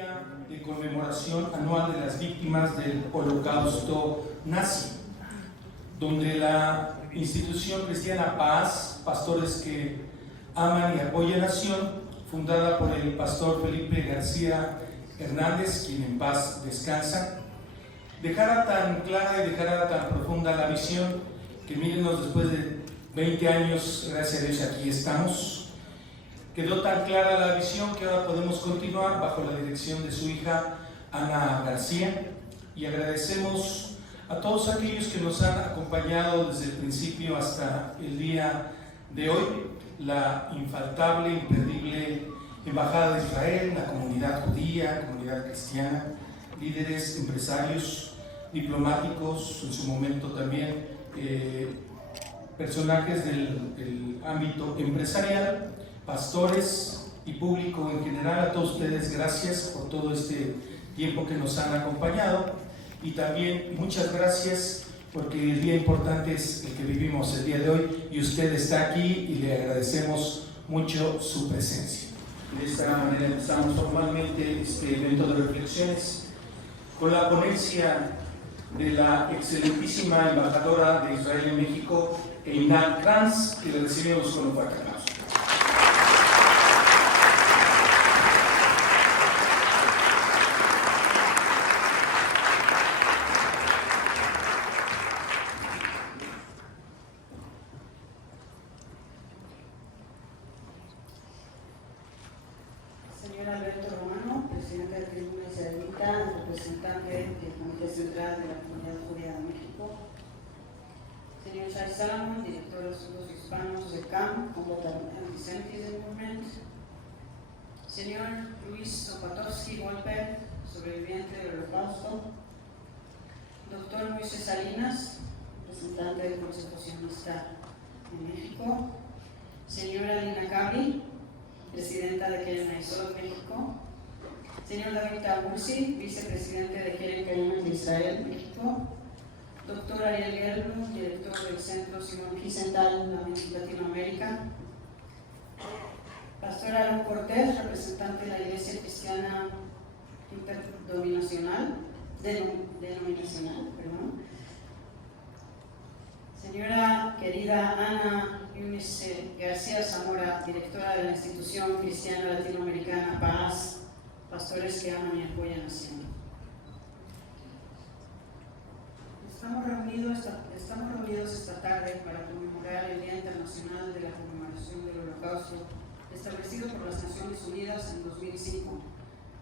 día de conmemoración anual de las víctimas del Holocausto nazi, donde la institución cristiana Paz, Pastores que Aman y Apoyan Nación, fundada por el pastor Felipe García Hernández, quien en paz descansa, dejara tan clara y dejara tan profunda la visión que mírenos, después de 20 años, gracias a Dios aquí estamos. Quedó tan clara la visión que ahora podemos continuar bajo la dirección de su hija Ana García, y agradecemos a todos aquellos que nos han acompañado desde el principio hasta el día de hoy, la infaltable, imperdible Embajada de Israel, la comunidad judía, comunidad cristiana, líderes, empresarios, diplomáticos, en su momento también personajes del ámbito empresarial, pastores y público en general. A todos ustedes gracias por todo este tiempo que nos han acompañado, y también muchas gracias porque el día importante es el que vivimos el día de hoy y usted está aquí y le agradecemos mucho su presencia. De esta manera empezamos formalmente este evento de reflexiones con la ponencia de la excelentísima embajadora de Israel en México, Einat Kranz, que le recibimos con un fuerte aplauso. Señor Alberto Romano, presidente de Tribuna Israelita, representante del Comité Central de la Comunidad Judía de México. Señor Shai Salomon, director de Estudios Hispanos de CAM, Combat Antisemitism Movement. Señor Luis Zopatowski Goldberg, sobreviviente del Holocausto. Doctor Moisés Salinas, representante del Consejo Sionista de México. Señora Lina Cabri, presidenta de Keren Ayesod México. Señor David Tabursi, vicepresidente de Keren Kayemet de Israel, México. Doctor Ariel Gerlu, director del Centro Simón Wiesenthal Latinoamérica. Pastor Aaron Cortés, representante de la Iglesia Cristiana Denominacional. Señora querida Ana Eunice García Zamora, directora de la Institución Cristiana Latinoamericana Paz, Pastores que Aman y Apoyan Nación. Estamos reunidos esta tarde para conmemorar el Día Internacional de la Conmemoración del Holocausto, establecido por las Naciones Unidas en 2005,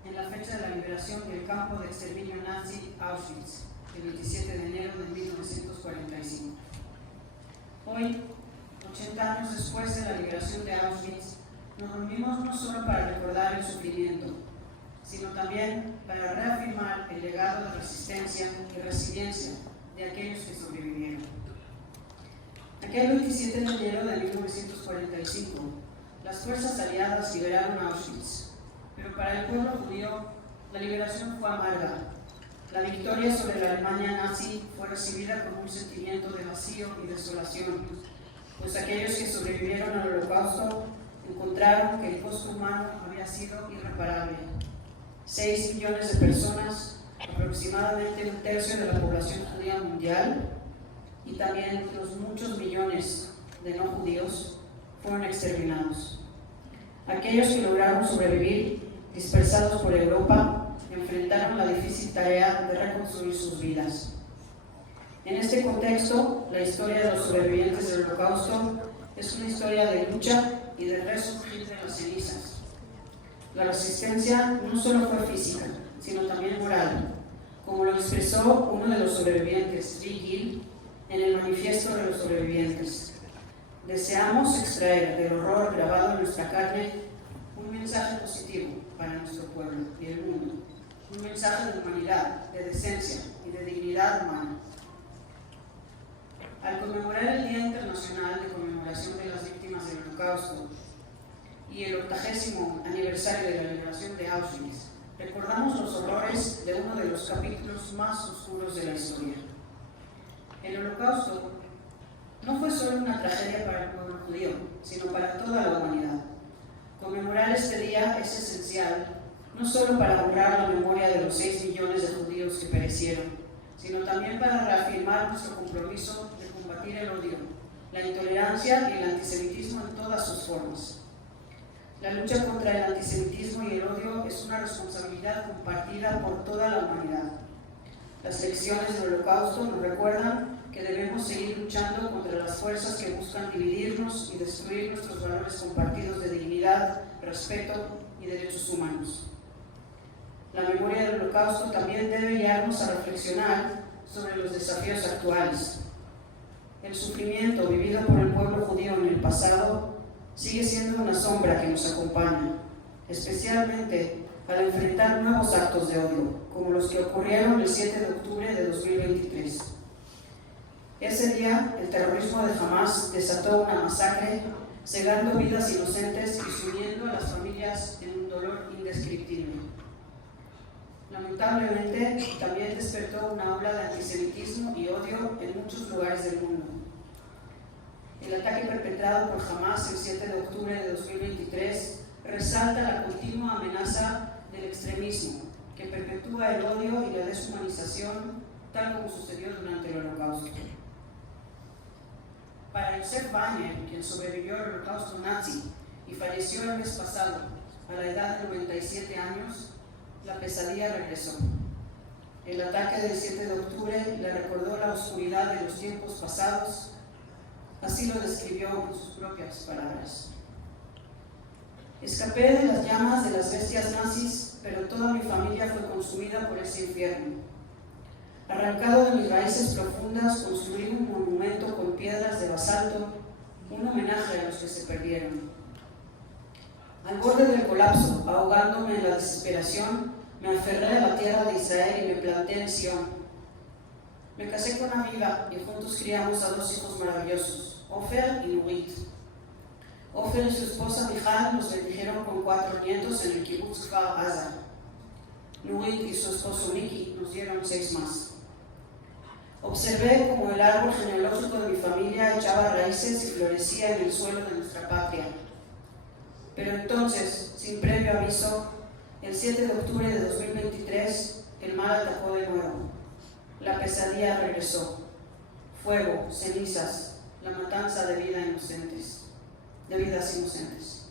en la fecha de la liberación del campo de exterminio nazi Auschwitz, el 27 de enero de 1945. Hoy, 80 años después de la liberación de Auschwitz, nos reunimos no solo para recordar el sufrimiento, sino también para reafirmar el legado de resistencia y resiliencia de aquellos que sobrevivieron. Aquel 27 de enero de 1945, las fuerzas aliadas liberaron Auschwitz, pero para el pueblo judío la liberación fue amarga. La victoria sobre la Alemania nazi fue recibida con un sentimiento de vacío y desolación, pues aquellos que sobrevivieron al Holocausto encontraron que el costo humano había sido irreparable. 6 millones de personas, aproximadamente un tercio de la población judía mundial, y también los muchos millones de no judíos, fueron exterminados. Aquellos que lograron sobrevivir, dispersados por Europa, enfrentaron la difícil tarea de reconstruir sus vidas. En este contexto, la historia de los sobrevivientes del Holocausto es una historia de lucha y de resurgir de las cenizas. La resistencia no solo fue física, sino también moral, como lo expresó uno de los sobrevivientes, Lee Gill, en el Manifiesto de los Sobrevivientes. Deseamos extraer del horror grabado en nuestra carne un mensaje positivo para nuestro pueblo y el mundo, un mensaje de humanidad, de decencia y de dignidad humana. Al conmemorar el Día Internacional de Conmemoración de las Víctimas del Holocausto y el 80º aniversario de la liberación de Auschwitz, recordamos los horrores de uno de los capítulos más oscuros de la historia. El Holocausto no fue solo una tragedia para el pueblo judío, sino para toda la humanidad. Conmemorar este día es esencial, no solo para honrar la memoria de los 6 millones de judíos que perecieron, sino también para reafirmar nuestro compromiso de combatir el odio, la intolerancia y el antisemitismo en todas sus formas. La lucha contra el antisemitismo y el odio es una responsabilidad compartida por toda la humanidad. Las lecciones del Holocausto nos recuerdan que debemos seguir luchando contra las fuerzas que buscan dividirnos y destruir nuestros valores compartidos de dignidad, respeto y derechos humanos. La memoria del Holocausto también debe guiarnos a reflexionar sobre los desafíos actuales. El sufrimiento vivido por el pueblo judío en el pasado sigue siendo una sombra que nos acompaña, especialmente al enfrentar nuevos actos de odio, como los que ocurrieron el 7 de octubre de 2023. Ese día, el terrorismo de Hamas desató una masacre, cegando vidas inocentes y sumiendo a las familias en un dolor indescriptible. Lamentablemente, también despertó una ola de antisemitismo y odio en muchos lugares del mundo. El ataque perpetrado por Hamas el 7 de octubre de 2023 resalta la continua amenaza del extremismo, que perpetúa el odio y la deshumanización, tal como sucedió durante el Holocausto. Para Josef Weiner, quien sobrevivió al Holocausto nazi y falleció el mes pasado a la edad de 97 años, la pesadilla regresó. El ataque del 7 de octubre le recordó la oscuridad de los tiempos pasados. Así lo describió en sus propias palabras. Escapé de las llamas de las bestias nazis, pero toda mi familia fue consumida por ese infierno. Arrancado de mis raíces profundas, construí un monumento con piedras de basalto, un homenaje a los que se perdieron. Al borde del colapso, ahogándome en la desesperación, me aferré a la tierra de Israel y me planté en Sion. Me casé con Aviva y juntos criamos a 2 hijos maravillosos, Ofer y Nurit. Ofer y su esposa Michal nos bendijeron con 4 nietos en el kibbutz Kfar Aza. Nurit y su esposo Miki nos dieron 6 más. Observé cómo el árbol genealógico de mi familia echaba raíces y florecía en el suelo de nuestra patria. Pero entonces, sin previo aviso, el 7 de octubre de 2023, el mal atacó de nuevo. La pesadilla regresó. Fuego, cenizas, la matanza de vidas inocentes.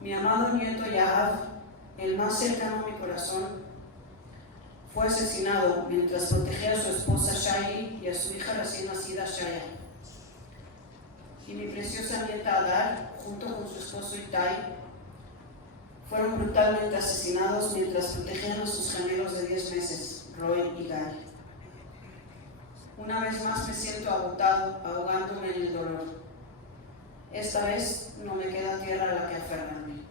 Mi amado nieto Yahav, el más cercano a mi corazón, fue asesinado mientras protegía a su esposa Shai y a su hija recién nacida Shaya. Y mi preciosa nieta Adar, junto con su esposo Itai, fueron brutalmente asesinados mientras protegían a sus gemelos de 10 meses, Roy y Guy. Una vez más me siento agotado, ahogándome en el dolor. Esta vez no me queda tierra a la que aferrarme.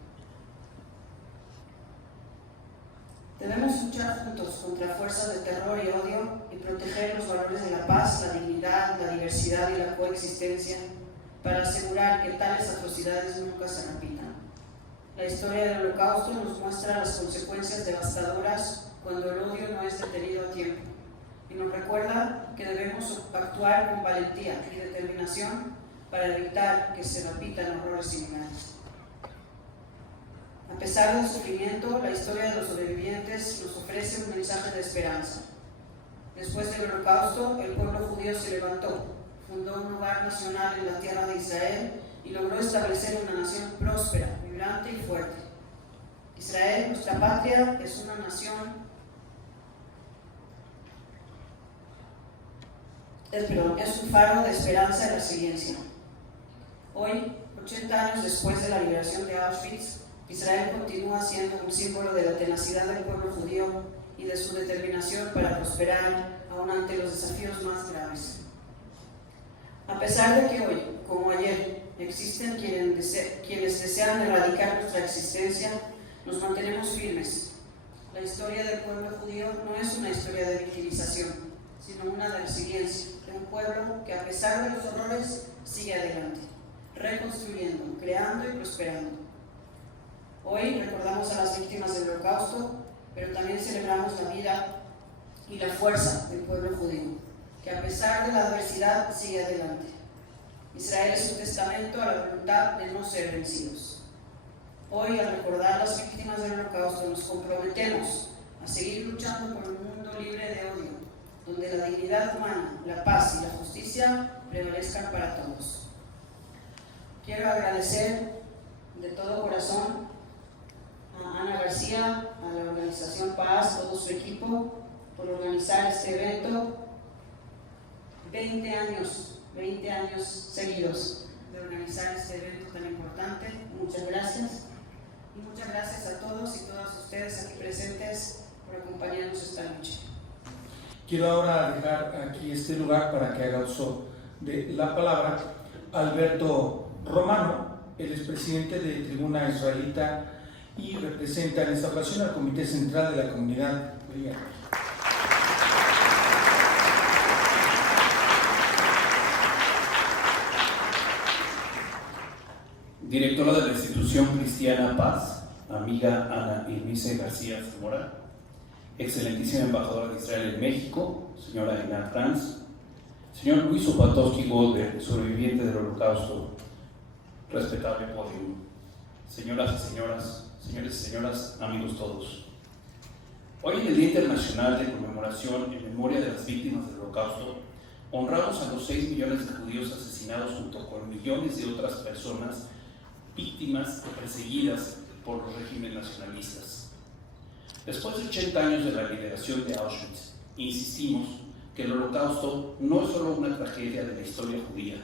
Debemos luchar juntos contra fuerzas de terror y odio y proteger los valores de la paz, la dignidad, la diversidad y la coexistencia para asegurar que tales atrocidades nunca se repitan. La historia del Holocausto nos muestra las consecuencias devastadoras cuando el odio no es detenido a tiempo y nos recuerda que debemos actuar con valentía y determinación para evitar que se repitan horrores similares. A pesar del sufrimiento, la historia de los sobrevivientes nos ofrece un mensaje de esperanza. Después del Holocausto, el pueblo judío se levantó, fundó un hogar nacional en la tierra de Israel y logró establecer una nación próspera, vibrante y fuerte. Israel, nuestra patria, es una nación, es un faro de esperanza y resiliencia. Hoy, 80 años después de la liberación de Auschwitz, Israel continúa siendo un símbolo de la tenacidad del pueblo judío y de su determinación para prosperar aún ante los desafíos más graves. A pesar de que hoy, como ayer, existen quienes desean erradicar nuestra existencia, nos mantenemos firmes. La historia del pueblo judío no es una historia de victimización, sino una de resiliencia, de un pueblo que a pesar de los horrores sigue adelante, reconstruyendo, creando y prosperando. Hoy recordamos a las víctimas del Holocausto, pero también celebramos la vida y la fuerza del pueblo judío, que a pesar de la adversidad sigue adelante. Israel es un testamento a la voluntad de no ser vencidos. Hoy, al recordar a las víctimas del Holocausto, nos comprometemos a seguir luchando por un mundo libre de odio, donde la dignidad humana, la paz y la justicia prevalezcan para todos. Quiero agradecer de todo corazón a Ana García, a la organización Paz, todo su equipo, por organizar este evento. 20 años seguidos de organizar este evento tan importante. Muchas gracias. Y muchas gracias a todos y todas ustedes aquí presentes por acompañarnos esta noche. Quiero ahora dejar aquí este lugar para que haga uso de la palabra Alberto Romano. Él es presidente de Tribuna Israelita y representa en esta ocasión al Comité Central de la Comunidad Judía. Directora de la institución cristiana Paz, amiga Ana Irmice García Zamora, excelentísima embajadora de Israel en México, señora Einat Franz, señor Luis Opatowski Goldberg, sobreviviente del Holocausto, respetable podium, señoras y señores y señoras, amigos todos. Hoy en el Día Internacional de Conmemoración en memoria de las víctimas del Holocausto, honramos a los 6 millones de judíos asesinados junto con millones de otras personas víctimas o perseguidas por los regímenes nacionalistas. Después de 80 años de la liberación de Auschwitz, insistimos que el Holocausto no es solo una tragedia de la historia judía,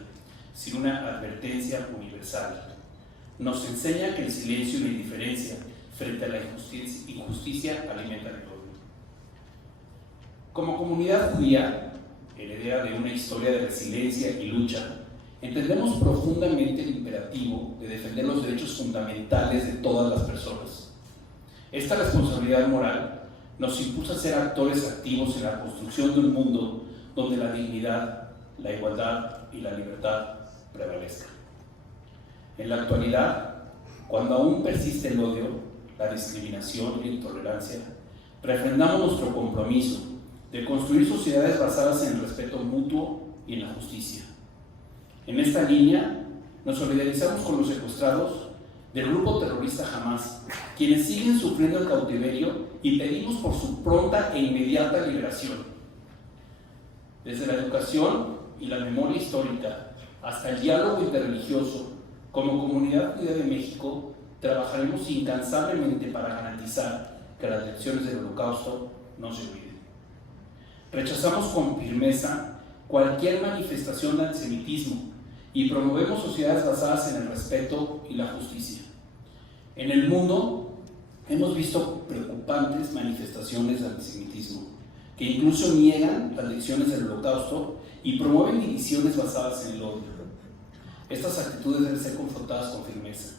sino una advertencia universal. Nos enseña que el silencio y la indiferencia frente a la injusticia alimentan el odio. Como comunidad judía, heredera de una historia de resiliencia y lucha, entendemos profundamente el imperativo de defender los derechos fundamentales de todas las personas. Esta responsabilidad moral nos impulsa a ser actores activos en la construcción de un mundo donde la dignidad, la igualdad y la libertad prevalezcan. En la actualidad, cuando aún persiste el odio, la discriminación y la intolerancia, refrendamos nuestro compromiso de construir sociedades basadas en el respeto mutuo y en la justicia. En esta línea, nos solidarizamos con los secuestrados del grupo terrorista Hamas, quienes siguen sufriendo el cautiverio, y pedimos por su pronta e inmediata liberación. Desde la educación y la memoria histórica hasta el diálogo interreligioso, como Comunidad Judía de México, trabajaremos incansablemente para garantizar que las lecciones del Holocausto no se olviden. Rechazamos con firmeza cualquier manifestación de antisemitismo y promovemos sociedades basadas en el respeto y la justicia. En el mundo hemos visto preocupantes manifestaciones de antisemitismo que incluso niegan las lecciones del Holocausto y promueven divisiones basadas en el odio. Estas actitudes deben ser confrontadas con firmeza,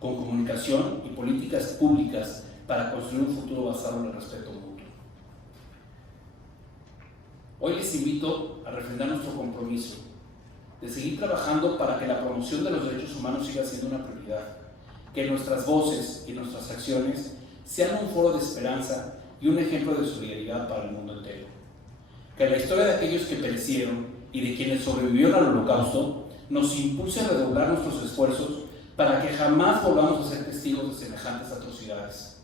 con comunicación y políticas públicas para construir un futuro basado en el respeto mutuo. Hoy les invito a refrendar nuestro compromiso de seguir trabajando para que la promoción de los derechos humanos siga siendo una prioridad, que nuestras voces y nuestras acciones sean un foro de esperanza y un ejemplo de solidaridad para el mundo entero. Que la historia de aquellos que perecieron y de quienes sobrevivieron al Holocausto nos impulse a redoblar nuestros esfuerzos para que jamás volvamos a ser testigos de semejantes atrocidades.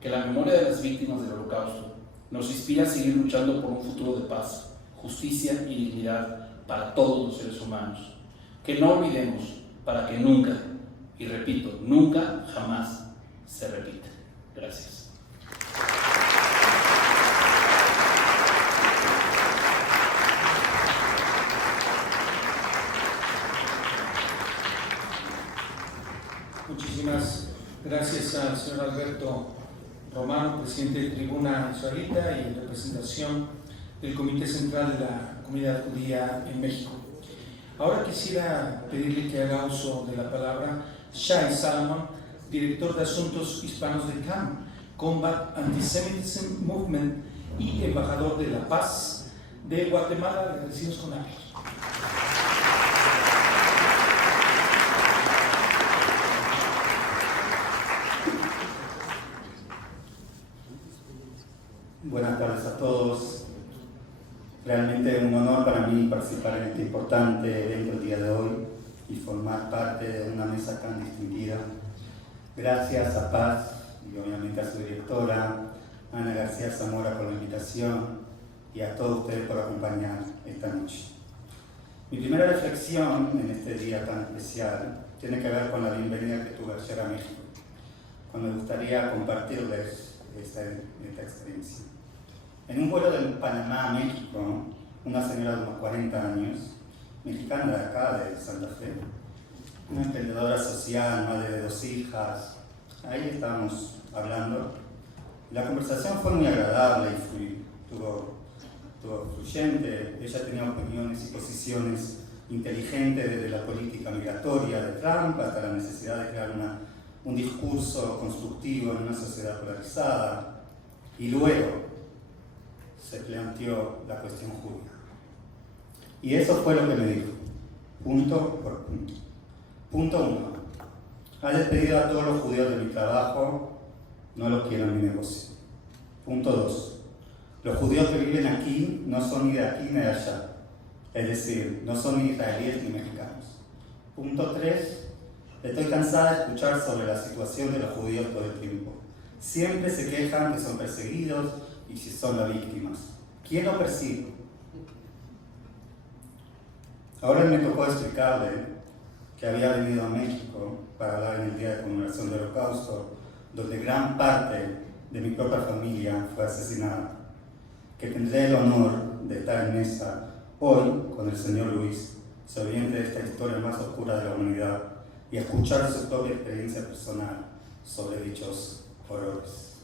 Que la memoria de las víctimas del Holocausto nos inspire a seguir luchando por un futuro de paz, justicia y dignidad para todos los seres humanos. Que no olvidemos para que nunca, y repito, nunca, jamás se repita. Gracias. Muchísimas gracias al señor Alberto Romano, presidente de Tribuna Israelita y en representación del Comité Central de la Comunidad Judía en México. Ahora quisiera pedirle que haga uso de la palabra Shai Salomon, director de Asuntos Hispanos de CAM, Combat Antisemitism Movement y embajador de la Paz de Guatemala. Le decimos con aplausos. Buenas tardes a todos. Realmente un honor para mí participar en este importante evento el día de hoy y formar parte de una mesa tan distinguida Gracias a Paz y obviamente a su directora, Ana García Zamora, por la invitación y a todos ustedes por acompañar esta noche. Mi primera reflexión en este día tan especial tiene que ver con la bienvenida que tuve ayer a México, cuando me gustaría compartirles esta experiencia. En un vuelo de Panamá a México, una señora de unos 40 años, mexicana de acá, de Santa Fe, una emprendedora social, madre de 2 hijas, ahí estábamos hablando. La conversación fue muy agradable y estuvo fluyente. Ella tenía opiniones y posiciones inteligentes desde la política migratoria de Trump hasta la necesidad de crear un discurso constructivo en una sociedad polarizada. Y luego se planteó la cuestión judía. Y eso fue lo que me dijo, punto por punto. Punto 1. Ha despedido a todos los judíos de mi trabajo, no los quiero en mi negocio. Punto 2. Los judíos que viven aquí no son ni de aquí ni de allá. Es decir, no son ni israelíes ni mexicanos. Punto 3. Estoy cansada de escuchar sobre la situación de los judíos todo el tiempo. Siempre se quejan que son perseguidos y si son las víctimas. ¿Quién lo persigue? Ahora me tocó explicarle que había venido a México para hablar en el Día de Conmemoración del Holocausto, donde gran parte de mi propia familia fue asesinada, que tendré el honor de estar en mesa hoy con el señor Luis, sobreviviente de esta historia más oscura de la humanidad, y escuchar su propia experiencia personal sobre dichos horrores.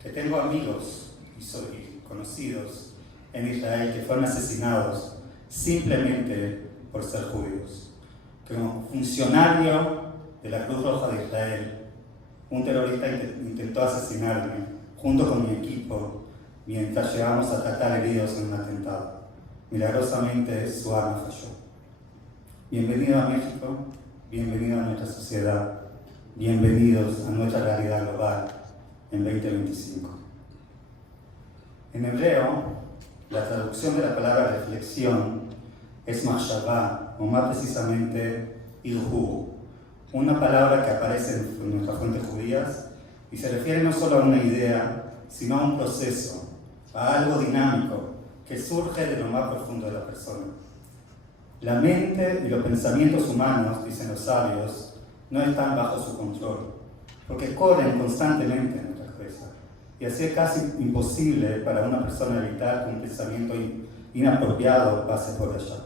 Que tengo amigos y conocidos en Israel que fueron asesinados simplemente por ser judíos. Como funcionario de la Cruz Roja de Israel, un terrorista intentó asesinarme junto con mi equipo mientras llegamos a tratar heridos en un atentado. Milagrosamente su arma falló. Bienvenido a México, bienvenido a nuestra sociedad, bienvenidos a nuestra realidad global en 2025. En hebreo, la traducción de la palabra reflexión es machshavá, o más precisamente ilhu, una palabra que aparece en nuestras fuentes judías y se refiere no solo a una idea, sino a un proceso, a algo dinámico que surge de lo más profundo de la persona. La mente y los pensamientos humanos, dicen los sabios, no están bajo su control, porque corren constantemente en nuestra cabeza, y así es casi imposible para una persona evitar que un pensamiento inapropiado pase por allá.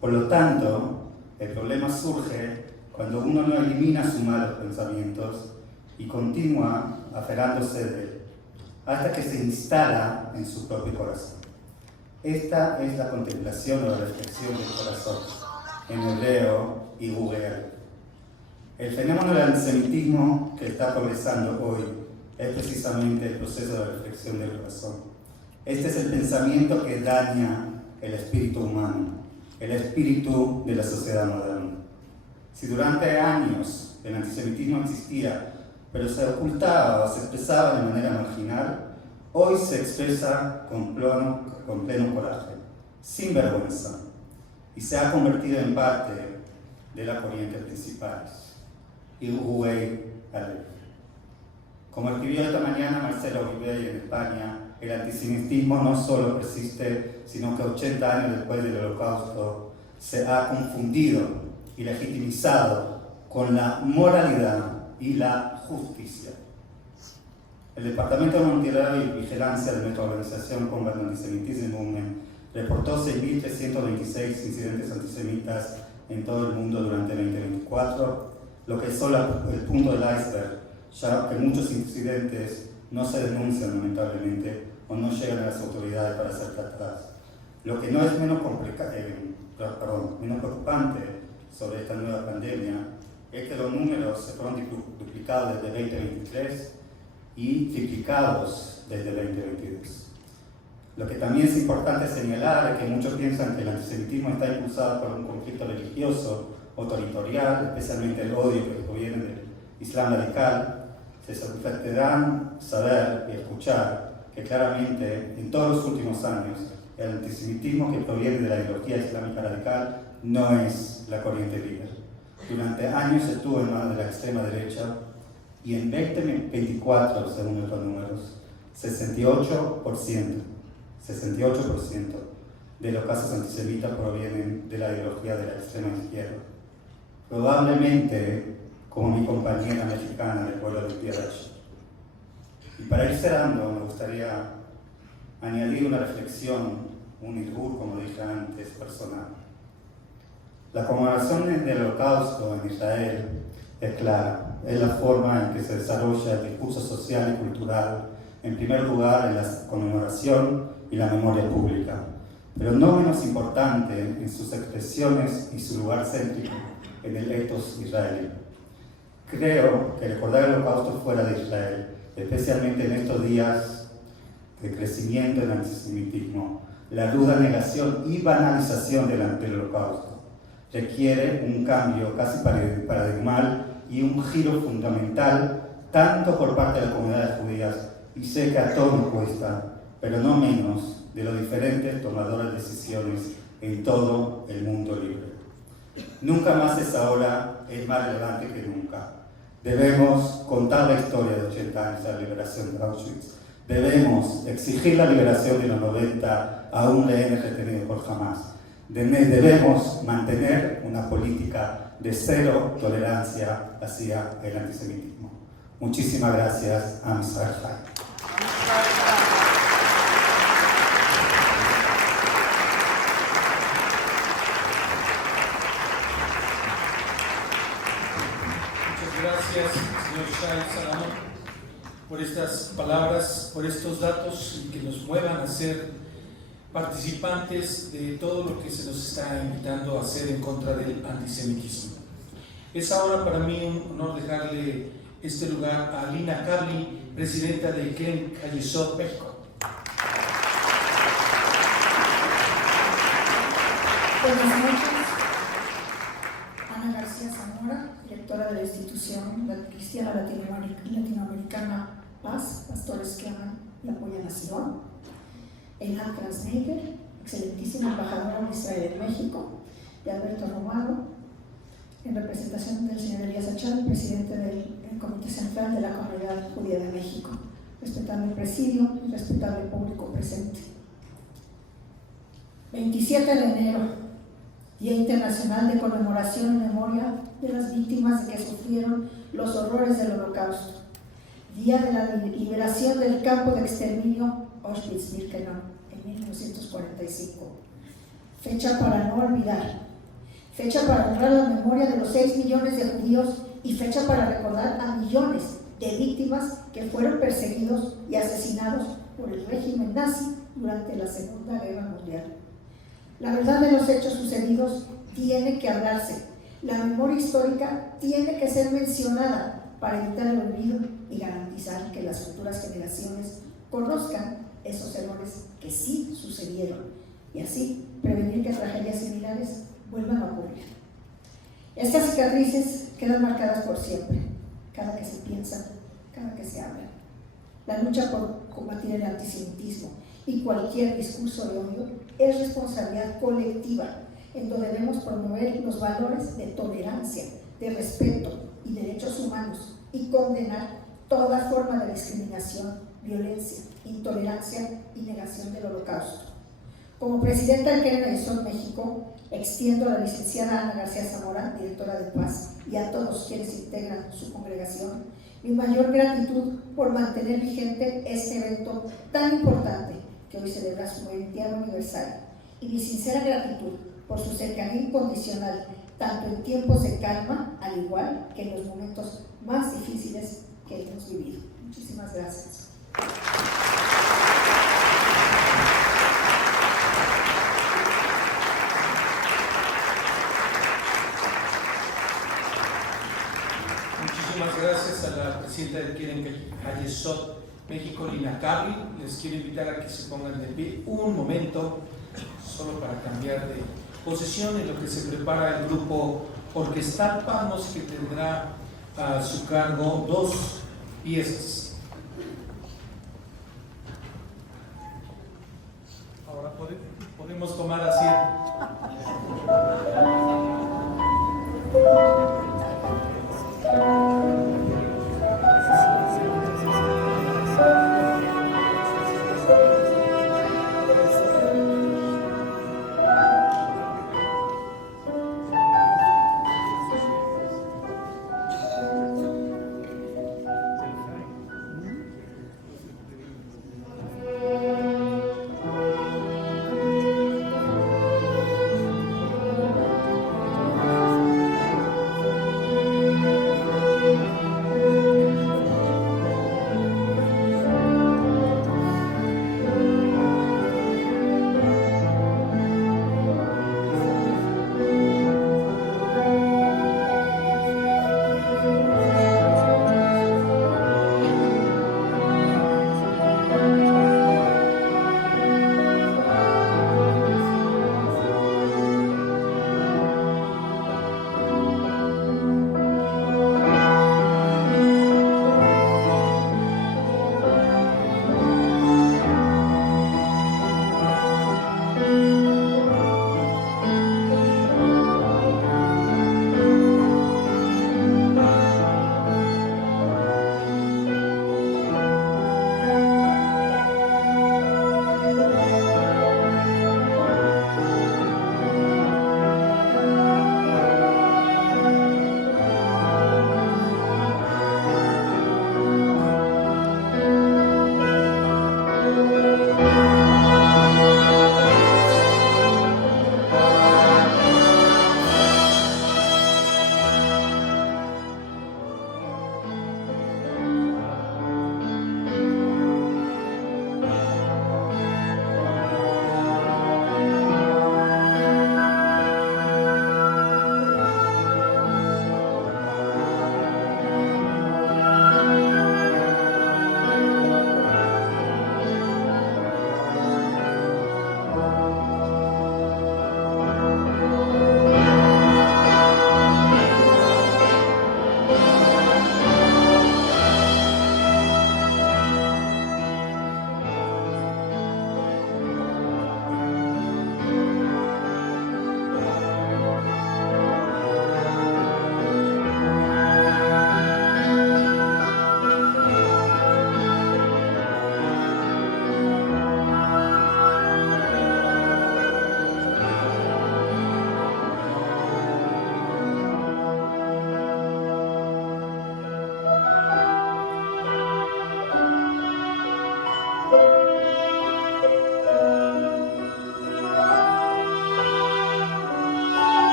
Por lo tanto, el problema surge cuando uno no elimina sus malos pensamientos y continúa aferrándose de él, hasta que se instala en su propio corazón. Esta es la contemplación o la reflexión del corazón, en hebreo y Google. El fenómeno del antisemitismo que está progresando hoy es precisamente el proceso de reflexión del corazón. Este es el pensamiento que daña el espíritu humano, el espíritu de la sociedad moderna. Si durante años el antisemitismo existía, pero se ocultaba o se expresaba de manera marginal, hoy se expresa con pleno coraje, sin vergüenza, y se ha convertido en parte de las corrientes principales. Irguey Aleph. Como escribió esta mañana Marcelo Oliveri en España, el antisemitismo no solo persiste, sino que 80 años después del Holocausto se ha confundido y legitimizado con la moralidad y la justicia. El Departamento de Monitoreo y Vigilancia de nuestra organización Combat Antisemitism Movement reportó 6.326 incidentes antisemitas en todo el mundo durante 2024, lo que es solo el punto del iceberg, ya que muchos incidentes no se denuncian lamentablemente o no llegan a las autoridades para ser tratadas. Lo que no es menos preocupante sobre esta nueva pandemia es que los números se fueron duplicados desde 2023 y triplicados desde 2022. Lo que también es importante señalar es que muchos piensan que el antisemitismo está impulsado por un conflicto religioso o territorial, especialmente el odio que proviene del Islam radical. Se sorprenderán saber y escuchar que claramente en todos los últimos años el antisemitismo que proviene de la ideología islámica radical no es la corriente líder. Durante años estuvo en manos de la extrema derecha y en 2024, según los números, 68% de los casos antisemitas provienen de la ideología de la extrema izquierda. Probablemente como mi compañera mexicana del pueblo de Piedras. Y para ir cerrando, me gustaría añadir una reflexión, un idur, como dije antes, personal. La conmemoración del Holocausto en Israel es clara, es la forma en que se desarrolla el discurso social y cultural, en primer lugar en la conmemoración y la memoria pública, pero no menos importante en sus expresiones y su lugar céntrico en el ethos israelí. Creo que recordar el Holocausto fuera de Israel, especialmente en estos días de crecimiento del antisemitismo, la ruda negación y banalización del Holocausto, requiere un cambio casi paradigmal y un giro fundamental, tanto por parte de las comunidades judías, y sé que a todos nos cuesta, pero no menos de los diferentes tomadores de decisiones en todo el mundo libre. Nunca más esa hora es más relevante que nunca. Debemos contar la historia de 80 años de la liberación de Auschwitz. Debemos exigir la liberación de los 90 aún rehenes retenidos por Hamas. Debemos mantener una política de cero tolerancia hacia el antisemitismo. Muchísimas gracias. Am Israel Chai. Gracias, señor Shai Salamón, por estas palabras, por estos datos y que nos muevan a ser participantes de todo lo que se nos está invitando a hacer en contra del antisemitismo. Es ahora para mí un honor dejarle este lugar a Lina Cabli, presidenta de Keren Hayesod, México. Buenas noches. Ana García Zamora, directora de la institución cristiana latinoamericana Paz, Pastores que Aman y Apoyan a Sion. Einat Kranz-Neiger, excelentísima embajadora de Israel en México, y Alberto Romano, en representación del señor Elías Achal, presidente del Comité Central de la Comunidad Judía de México. Respetable presidio y respetable público presente. 27 de enero. Día Internacional de Conmemoración en Memoria de las Víctimas que sufrieron los horrores del Holocausto. Día de la liberación del campo de exterminio Auschwitz-Birkenau en 1945. Fecha para no olvidar. Fecha para honrar la memoria de los 6 millones de judíos y fecha para recordar a millones de víctimas que fueron perseguidos y asesinados por el régimen nazi durante la Segunda Guerra Mundial. La verdad de los hechos sucedidos tiene que hablarse. La memoria histórica tiene que ser mencionada para evitar el olvido y garantizar que las futuras generaciones conozcan esos errores que sí sucedieron y así prevenir que tragedias similares vuelvan a ocurrir. Estas cicatrices quedan marcadas por siempre, cada que se piensa, cada que se habla. La lucha por combatir el antisemitismo y cualquier discurso de odio es responsabilidad colectiva, en donde debemos promover los valores de tolerancia, de respeto y derechos humanos y condenar toda forma de discriminación, violencia, intolerancia y negación del Holocausto. Como presidenta del Keren Hayesod México, extiendo a la licenciada Ana García Zamora, directora de Paz, y a todos quienes integran su congregación, mi mayor gratitud por mantener vigente este evento tan importante que hoy celebra su 20º aniversario, y mi sincera gratitud por su cercanía incondicional, tanto en tiempos de calma, al igual que en los momentos más difíciles que hemos vivido. Muchísimas gracias. Muchísimas gracias a la presidenta de Keren Hayesod México, Lina Cabli. Les quiero invitar a que se pongan de pie un momento, solo para cambiar de posición en lo que se prepara el grupo Orquestal Panos, que tendrá a su cargo 2 piezas. Ahora podemos tomar asiento.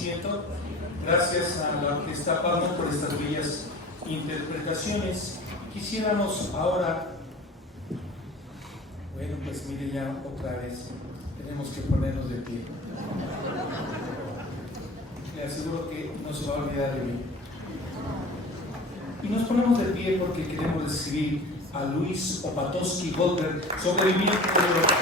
asiento. Gracias a la Orquesta Palma por estas bellas interpretaciones. Quisiéramos ahora, bueno, pues mire, ya otra vez tenemos que ponernos de pie. Le aseguro que no se va a olvidar de mí. Y nos ponemos de pie porque queremos recibir a Luis Opatowski Goldberg, sobreviviente de Europa.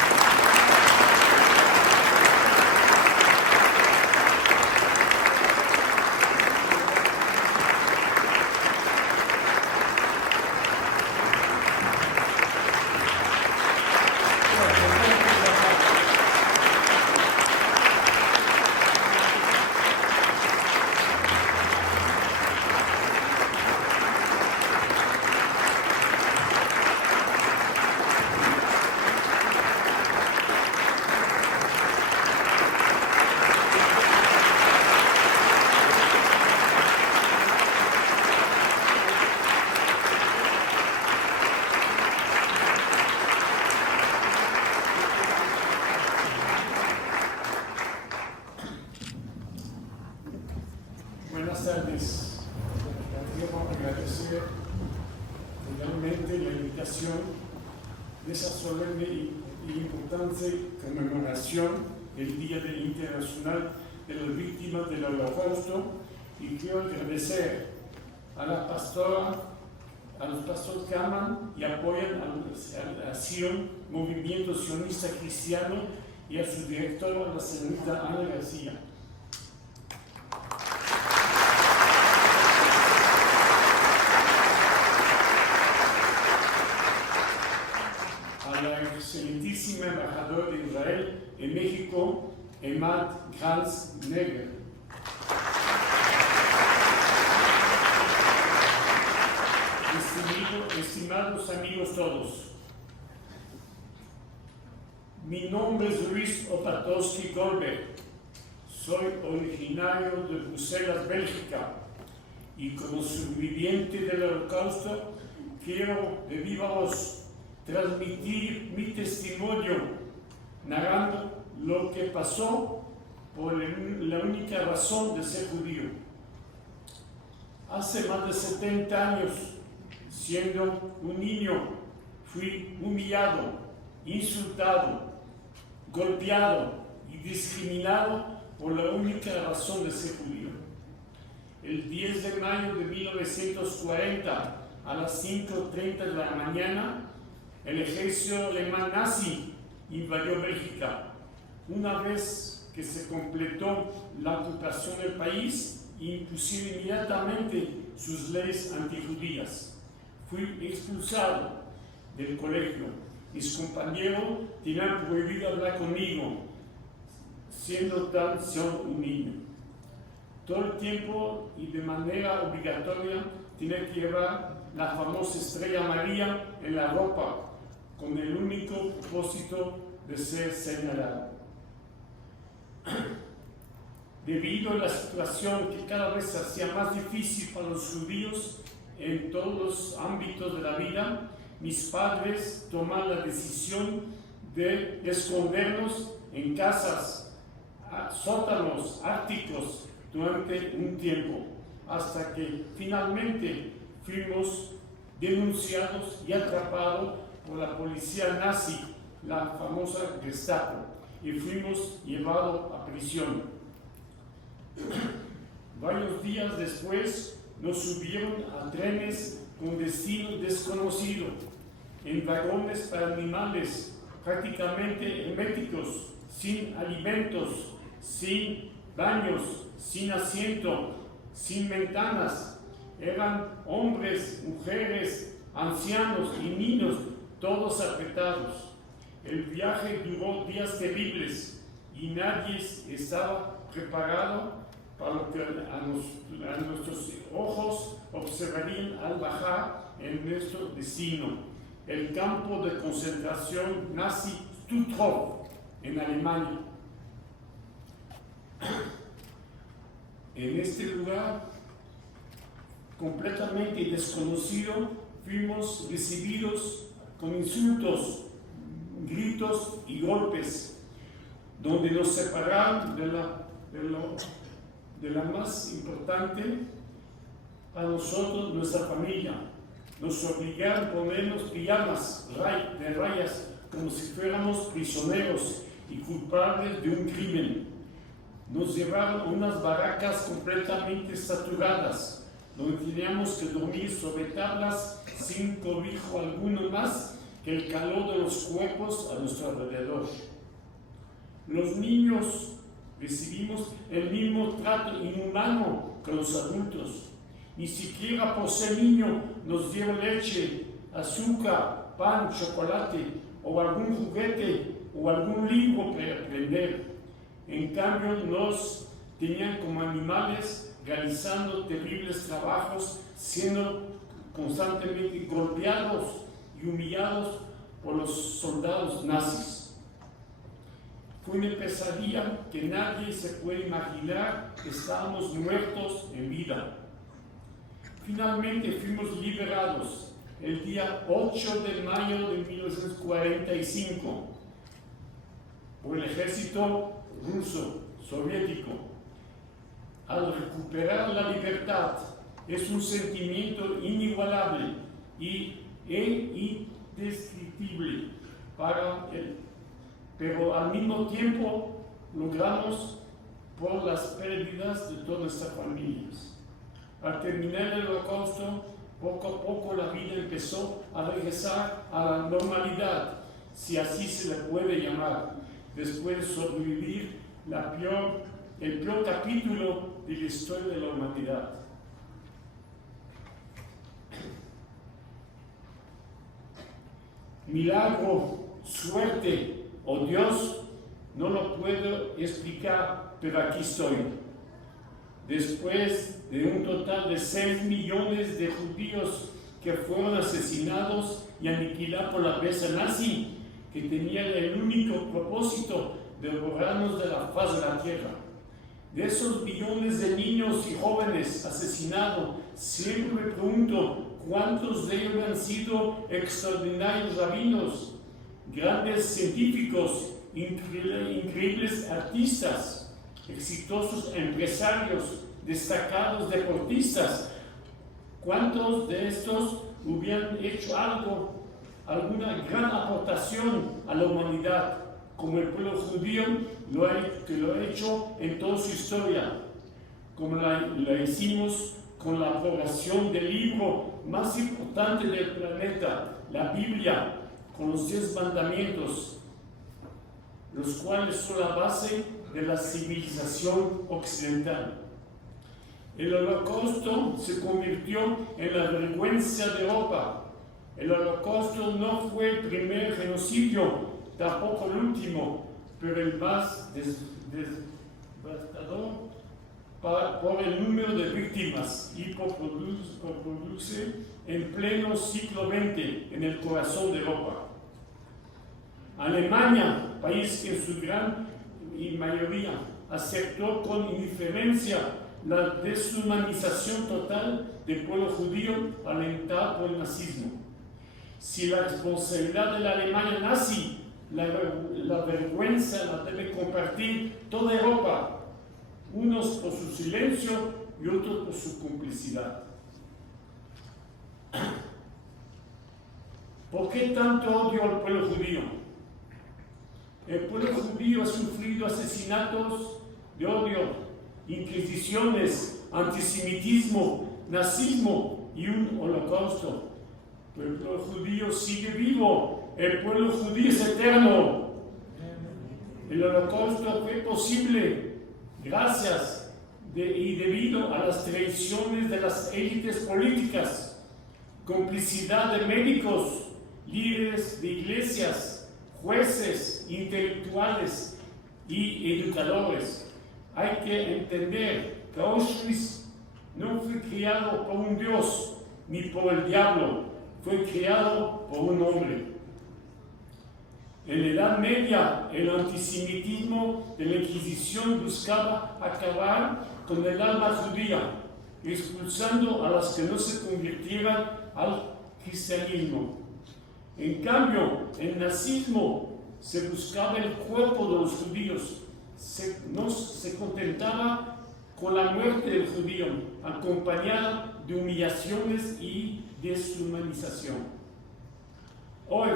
Buenas tardes. Quiero agradecer realmente la invitación de esa solemne y importante conmemoración del Día Internacional de las Víctimas del Holocausto, y quiero agradecer a la pastora, a los pastores que aman y apoyan a Sion, Movimiento Sionista Cristiano, y a su directora, la señorita Ana García. A la excelentísima embajadora de Israel en México, Emad Kranz-Neger. Estimados amigos todos, mi nombre es Luis Opatowski Goldberg, soy originario de Bruselas, Bélgica, y como sobreviviente del Holocausto quiero de viva voz transmitir mi testimonio, narrando lo que pasó por la única razón de ser judío. Hace más de 70 años, siendo un niño, fui humillado, insultado, golpeado y discriminado por la única razón de ser judío. El 10 de mayo de 1940, a las 5:30 de la mañana, el ejército alemán nazi invadió Bélgica. Una vez que se completó la ocupación del país, impusieron inmediatamente sus leyes antijudías. Fui expulsado del colegio. Mis compañeros tenían prohibido hablar conmigo, siendo tan solo un niño. Todo el tiempo y de manera obligatoria tenía que llevar la famosa estrella amarilla en la ropa, con el único propósito de ser señalado. Debido a la situación que cada vez se hacía más difícil para los judíos en todos los ámbitos de la vida, mis padres tomaron la decisión de escondernos en casas, sótanos, áticos durante un tiempo, hasta que finalmente fuimos denunciados y atrapados por la policía nazi, la famosa Gestapo, y fuimos llevados a prisión. Varios días después nos subieron a trenes con destino desconocido, en vagones para animales prácticamente herméticos, sin alimentos, sin baños, sin asiento, sin ventanas. Eran hombres, mujeres, ancianos y niños, todos apretados. El viaje duró días terribles y nadie estaba preparado para lo que a nuestros ojos observarían al bajar en nuestro destino, el campo de concentración nazi Stutthof, en Alemania. En este lugar completamente desconocido, fuimos recibidos con insultos, gritos y golpes, donde nos separaron de la más importante a nosotros, nuestra familia. Nos obligaron a ponernos pijamas de rayas como si fuéramos prisioneros y culpables de un crimen. Nos llevaron a unas barracas completamente saturadas, donde teníamos que dormir sobre tablas sin cobijo alguno más que el calor de los cuerpos a nuestro alrededor. Los niños recibimos el mismo trato inhumano que los adultos. Ni siquiera por ser niño nos dieron leche, azúcar, pan, chocolate o algún juguete o algún libro para aprender. En cambio, nos tenían como animales realizando terribles trabajos, siendo constantemente golpeados y humillados por los soldados nazis. Fue una pesadilla que nadie se puede imaginar que estábamos muertos en vida. Finalmente fuimos liberados el día 8 de mayo de 1945 por el ejército ruso, soviético. Al recuperar la libertad, es un sentimiento inigualable e indescriptible para él. Pero al mismo tiempo logramos por las pérdidas de todas nuestras familias. Al terminar el Holocausto, poco a poco la vida empezó a regresar a la normalidad, si así se le puede llamar, después de sobrevivir el peor capítulo de la historia de la humanidad. Milagro, suerte o Dios, no lo puedo explicar, pero aquí estoy. Después de un total de 6 millones de judíos que fueron asesinados y aniquilados por la peste nazi, que tenía el único propósito de borrarnos de la faz de la tierra. De esos millones de niños y jóvenes asesinados, siempre me pregunto cuántos de ellos han sido extraordinarios rabinos, grandes científicos, increíbles artistas, exitosos empresarios, destacados deportistas. ¿Cuántos de estos hubieran hecho alguna gran aportación a la humanidad, como el pueblo judío lo ha hecho en toda su historia, como la hicimos con la aprobación del libro más importante del planeta, la Biblia, con los 10 mandamientos, los cuales son la base de la civilización occidental. El Holocausto se convirtió en la vergüenza de Europa. El Holocausto no fue el primer genocidio, tampoco el último, pero el más devastador por el número de víctimas y por producirse en pleno siglo XX en el corazón de Europa. Alemania, país que en su gran mayoría aceptó con indiferencia la deshumanización total del pueblo judío alentada por el nazismo. Si la responsabilidad de la Alemania nazi, la vergüenza la debe compartir toda Europa, unos por su silencio y otros por su complicidad. ¿Por qué tanto odio al pueblo judío? El pueblo judío ha sufrido asesinatos de odio, inquisiciones, antisemitismo, nazismo y un holocausto. Pero el pueblo judío sigue vivo, el pueblo judío es eterno. El holocausto fue posible gracias y debido a las traiciones de las élites políticas, complicidad de médicos, líderes de iglesias, jueces, intelectuales y educadores. Hay que entender que Auschwitz no fue creado por un Dios ni por el diablo, fue creado por un hombre. En la Edad Media, el antisemitismo de la Inquisición buscaba acabar con el alma judía, expulsando a las que no se convirtieran al cristianismo. En cambio, el nazismo se buscaba el cuerpo de los judíos, no se contentaba con la muerte del judío, acompañada de humillaciones y deshumanización. Hoy,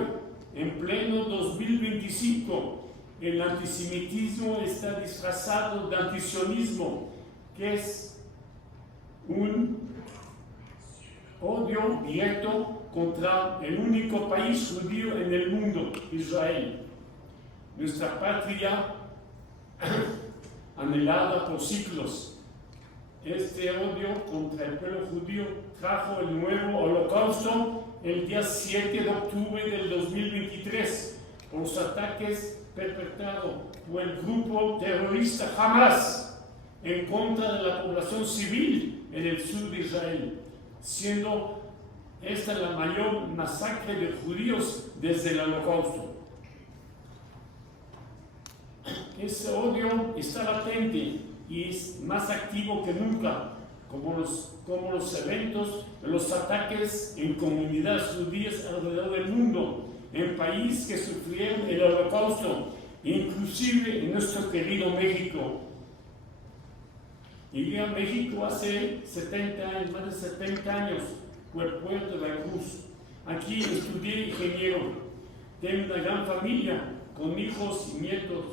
en pleno 2025, el antisemitismo está disfrazado de antisionismo, que es un odio directo contra el único país judío en el mundo, Israel. Nuestra patria anhelada por siglos. Este odio contra el pueblo judío trajo el nuevo holocausto el día 7 de octubre del 2023 por los ataques perpetrados por el grupo terrorista Hamas en contra de la población civil en el sur de Israel, siendo esta la mayor masacre de judíos desde el holocausto. Ese odio está latente y es más activo que nunca, como los eventos, los ataques en comunidades judías alrededor del mundo, en países que sufrieron el holocausto, inclusive en nuestro querido México. Llegué a México hace 70 años, más de 70 años, por el puerto de Veracruz. Aquí estudié ingeniero, tengo una gran familia, con hijos y nietos.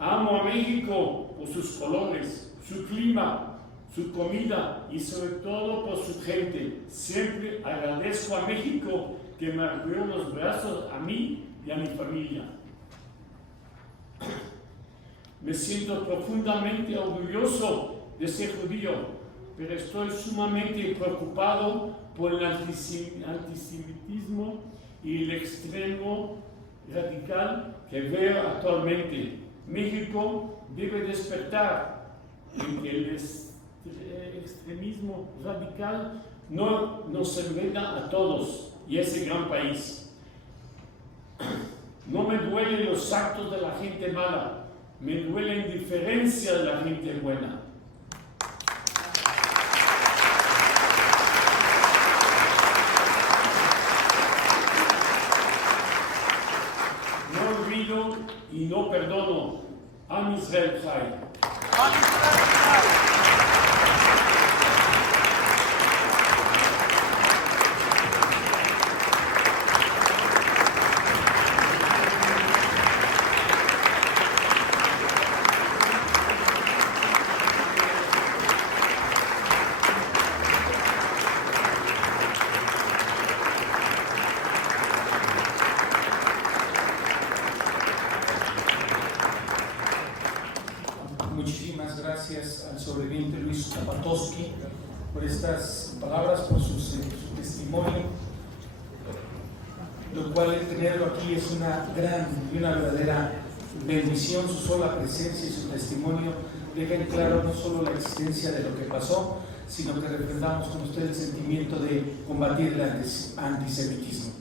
Amo a México por sus colores, su clima, su comida y sobre todo por su gente. Siempre agradezco a México que me abrió los brazos a mí y a mi familia. Me siento profundamente orgulloso de ser judío, pero estoy sumamente preocupado por el antisemitismo y el extremo radical que veo actualmente. México debe despertar en que el extremismo radical no nos enveda a todos y a ese gran país. No me duelen los actos de la gente mala, me duele la indiferencia de la gente buena. No olvido y no perdono. Am Israel Chai. Muchísimas gracias al sobreviviente Luis Zapatowski por estas palabras, por su testimonio, lo cual el tenerlo aquí es una gran y una verdadera bendición. Su sola presencia y su testimonio dejan claro no solo la existencia de lo que pasó, sino que refrendamos con usted el sentimiento de combatir el antisemitismo.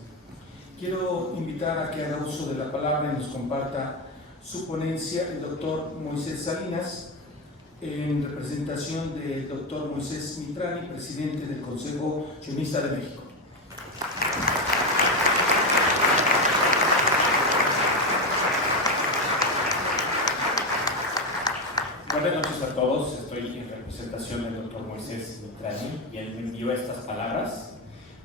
Quiero invitar a que haga uso de la palabra y nos comparta su ponencia el doctor Moisés Salinas, en representación del doctor Moisés Mitrani, presidente del Consejo Sionista de México. Buenas noches a todos, estoy en representación del doctor Moisés Mitrani y él me envió estas palabras,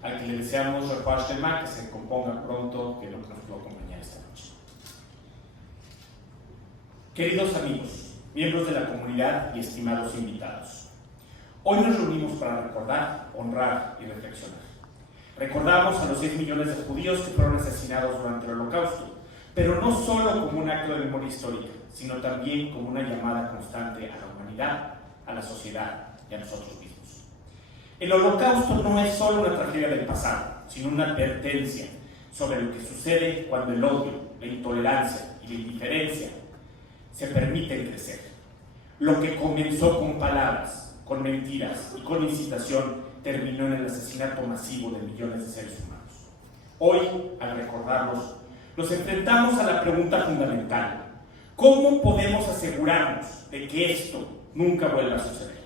al que le deseamos refuerzo de que se componga pronto, que nos pueda acompañar esta noche. Queridos amigos, miembros de la comunidad y estimados invitados, hoy nos reunimos para recordar, honrar y reflexionar. Recordamos a los 6 millones de judíos que fueron asesinados durante el Holocausto, pero no solo como un acto de memoria histórica, sino también como una llamada constante a la humanidad, a la sociedad y a nosotros mismos. El Holocausto no es solo una tragedia del pasado, sino una advertencia sobre lo que sucede cuando el odio, la intolerancia y la indiferencia se permiten crecer. Lo que comenzó con palabras, con mentiras y con incitación terminó en el asesinato masivo de millones de seres humanos. Hoy, al recordarlos, nos enfrentamos a la pregunta fundamental: ¿cómo podemos asegurarnos de que esto nunca vuelva a suceder?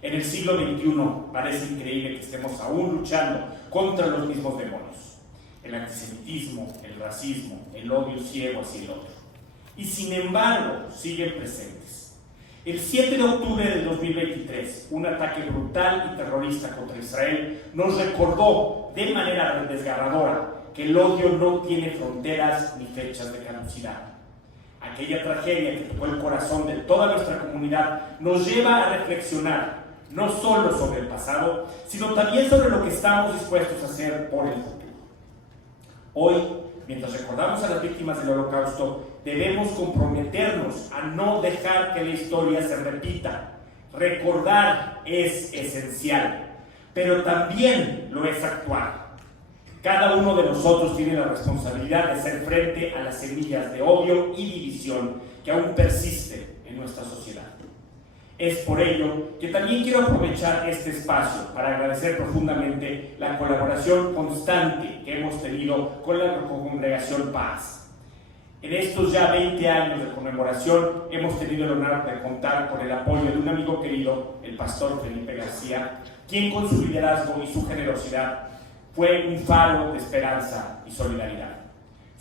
En el siglo XXI parece increíble que estemos aún luchando contra los mismos demonios: el antisemitismo, el racismo, el odio ciego hacia el otro. Y sin embargo siguen presentes. El 7 de octubre del 2023, un ataque brutal y terrorista contra Israel nos recordó de manera desgarradora que el odio no tiene fronteras ni fechas de caducidad. Aquella tragedia que tocó el corazón de toda nuestra comunidad nos lleva a reflexionar no solo sobre el pasado, sino también sobre lo que estamos dispuestos a hacer por el futuro. Hoy, mientras recordamos a las víctimas del Holocausto, debemos comprometernos a no dejar que la historia se repita. Recordar es esencial, pero también lo es actuar. Cada uno de nosotros tiene la responsabilidad de hacer frente a las semillas de odio y división que aún persisten en nuestra sociedad. Es por ello que también quiero aprovechar este espacio para agradecer profundamente la colaboración constante que hemos tenido con la Congregación Paz. En estos ya 20 años de conmemoración hemos tenido el honor de contar con el apoyo de un amigo querido, el pastor Felipe García, quien con su liderazgo y su generosidad fue un faro de esperanza y solidaridad.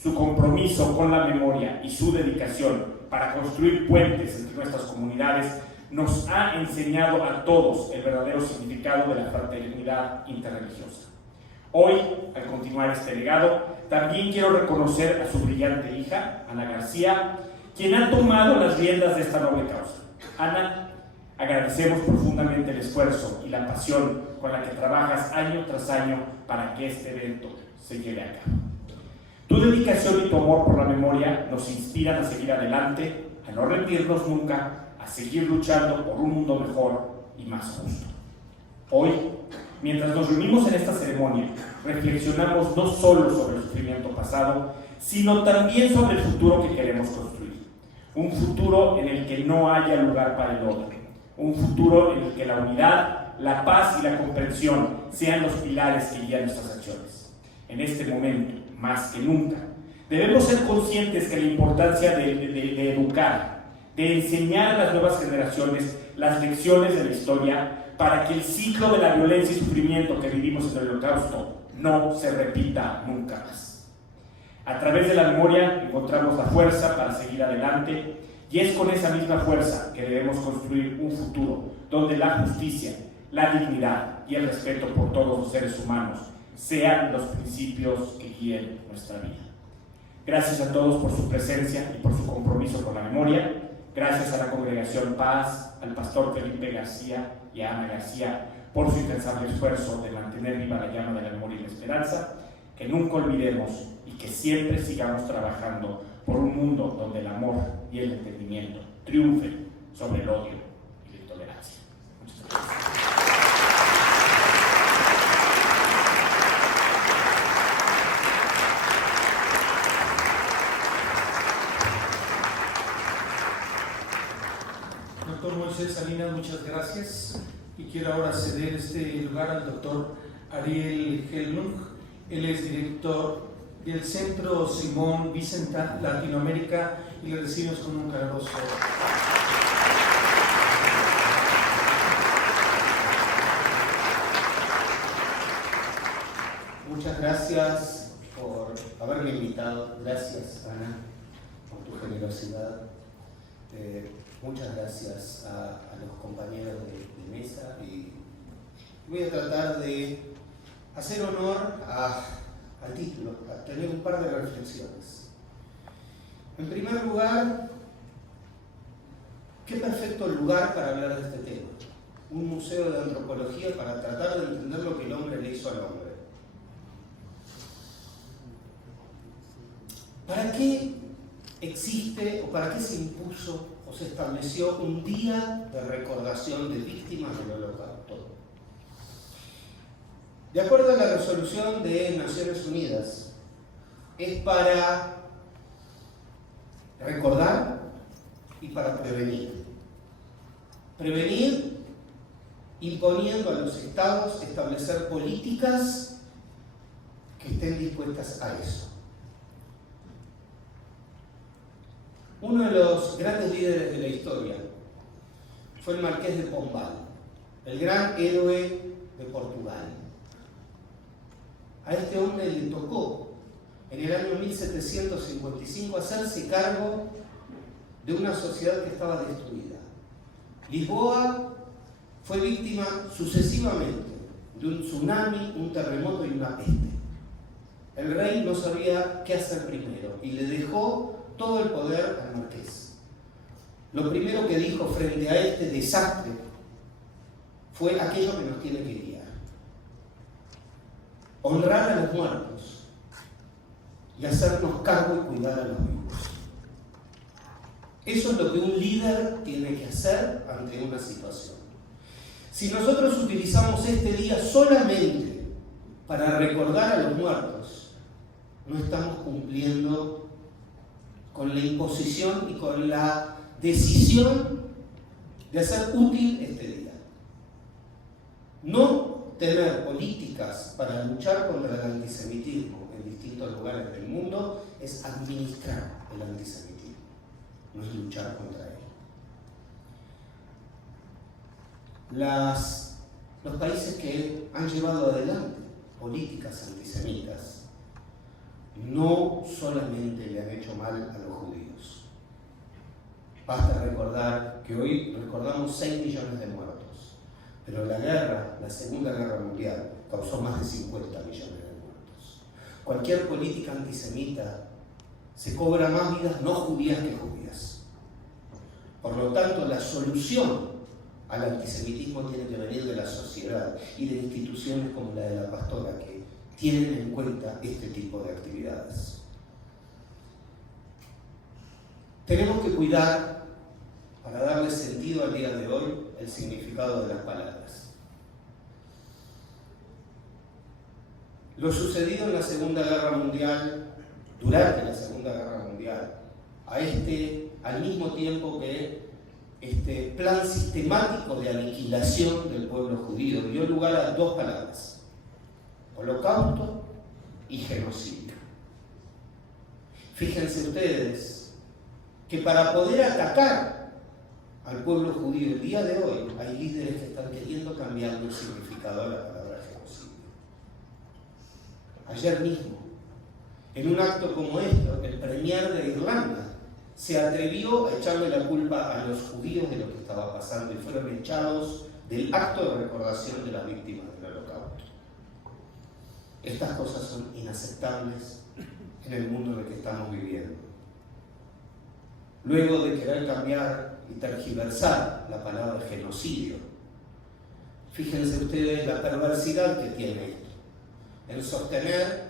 Su compromiso con la memoria y su dedicación para construir puentes entre nuestras comunidades nos ha enseñado a todos el verdadero significado de la fraternidad interreligiosa. Hoy, al continuar este legado, también quiero reconocer a su brillante hija, Ana García, quien ha tomado las riendas de esta noble causa. Ana, agradecemos profundamente el esfuerzo y la pasión con la que trabajas año tras año para que este evento se lleve a cabo. Tu dedicación y tu amor por la memoria nos inspiran a seguir adelante, a no rendirnos nunca, a seguir luchando por un mundo mejor y más justo. Hoy, mientras nos reunimos en esta ceremonia, reflexionamos no solo sobre el sufrimiento pasado, sino también sobre el futuro que queremos construir. Un futuro en el que no haya lugar para el odio. Un futuro en el que la unidad, la paz y la comprensión sean los pilares que guían nuestras acciones. En este momento, más que nunca, debemos ser conscientes que la importancia de educar, de enseñar a las nuevas generaciones las lecciones de la historia para que el ciclo de la violencia y sufrimiento que vivimos en el Holocausto no se repita nunca más. A través de la memoria encontramos la fuerza para seguir adelante y es con esa misma fuerza que debemos construir un futuro donde la justicia, la dignidad y el respeto por todos los seres humanos sean los principios que guíen nuestra vida. Gracias a todos por su presencia y por su compromiso con la memoria. Gracias a la Congregación Paz, al pastor Felipe García y a Ana García por su incansable esfuerzo de mantener viva la llama de la memoria y la esperanza. Que nunca olvidemos y que siempre sigamos trabajando por un mundo donde el amor y el entendimiento triunfen sobre el odio y la intolerancia. Muchas gracias. Doctor Moisés Salinas, muchas gracias. Y quiero ahora ceder este lugar al doctor Ariel Helmung. Él es director del Centro Simón Wiesenthal Latinoamérica y le recibimos con un caluroso. Muchas gracias por haberme invitado. Gracias, Ana, por tu generosidad. Muchas gracias a los compañeros de mesa y voy a tratar de hacer honor al título, a tener un par de reflexiones. En primer lugar, qué perfecto lugar para hablar de este tema. Un museo de antropología para tratar de entender lo que el hombre le hizo al hombre. ¿Para qué existe o para qué se impuso o se estableció un día de recordación de víctimas del Holocausto? De acuerdo a la resolución de Naciones Unidas, es para recordar y para prevenir. Prevenir imponiendo a los estados establecer políticas que estén dispuestas a eso. Uno de los grandes líderes de la historia fue el Marqués de Pombal, el gran héroe de Portugal. A este hombre le tocó en el año 1755 hacerse cargo de una sociedad que estaba destruida. Lisboa fue víctima sucesivamente de un tsunami, un terremoto y una peste. El rey no sabía qué hacer primero y le dejó todo el poder al marqués. Lo primero que dijo frente a este desastre fue aquello que nos tiene que guiar: honrar a los muertos y hacernos cargo y cuidar a los vivos. Eso es lo que un líder tiene que hacer ante una situación. Si nosotros utilizamos este día solamente para recordar a los muertos, no estamos cumpliendo con la imposición y con la decisión de hacer útil este día. No tener políticas para luchar contra el antisemitismo en distintos lugares del mundo es administrar el antisemitismo, no es luchar contra él. Los países que han llevado adelante políticas antisemitas no solamente le han hecho mal a los judíos. Basta recordar que hoy recordamos 6 millones de muertos, pero la Segunda Guerra Mundial, causó más de 50 millones de muertos. Cualquier política antisemita se cobra más vidas no judías que judías. Por lo tanto, la solución al antisemitismo tiene que venir de la sociedad y de instituciones como la de la pastora, que tienen en cuenta este tipo de actividades. Tenemos que cuidar, para darle sentido al día de hoy, el significado de las palabras. Lo sucedido en la Segunda Guerra Mundial, durante la Segunda Guerra Mundial, al mismo tiempo que este plan sistemático de aniquilación del pueblo judío dio lugar a 2 palabras: holocausto y genocidio. Fíjense ustedes que para poder atacar al pueblo judío el día de hoy hay líderes que están queriendo cambiar el significado de la palabra genocidio. Ayer mismo, en un acto como esto, el premier de Irlanda se atrevió a echarle la culpa a los judíos de lo que estaba pasando y fueron echados del acto de recordación de las víctimas del holocausto. Estas cosas son inaceptables en el mundo en el que estamos viviendo. Luego de querer cambiar y tergiversar la palabra genocidio, fíjense ustedes la perversidad que tiene esto, en sostener,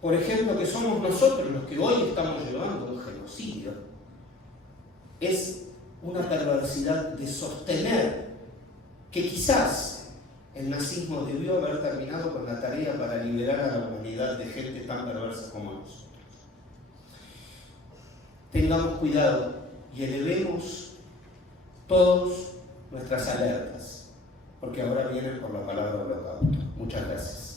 por ejemplo, que somos nosotros los que hoy estamos llevando un genocidio. Es una perversidad de sostener que quizás el nazismo debió haber terminado con la tarea para liberar a la humanidad de gente tan perversa como nosotros. Tengamos cuidado y elevemos todos nuestras alertas, porque ahora vienen por la palabra holocausto. Muchas gracias.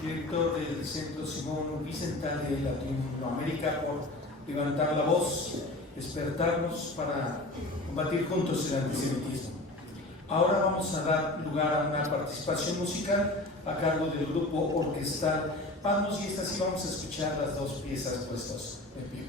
Director del Centro Simón Wiesenthal de Latinoamérica, por levantar la voz, despertarnos para combatir juntos el antisemitismo. Ahora vamos a dar lugar a una participación musical a cargo del grupo orquestal Palmos, y esta sí vamos a escuchar las 2 piezas puestas de pie.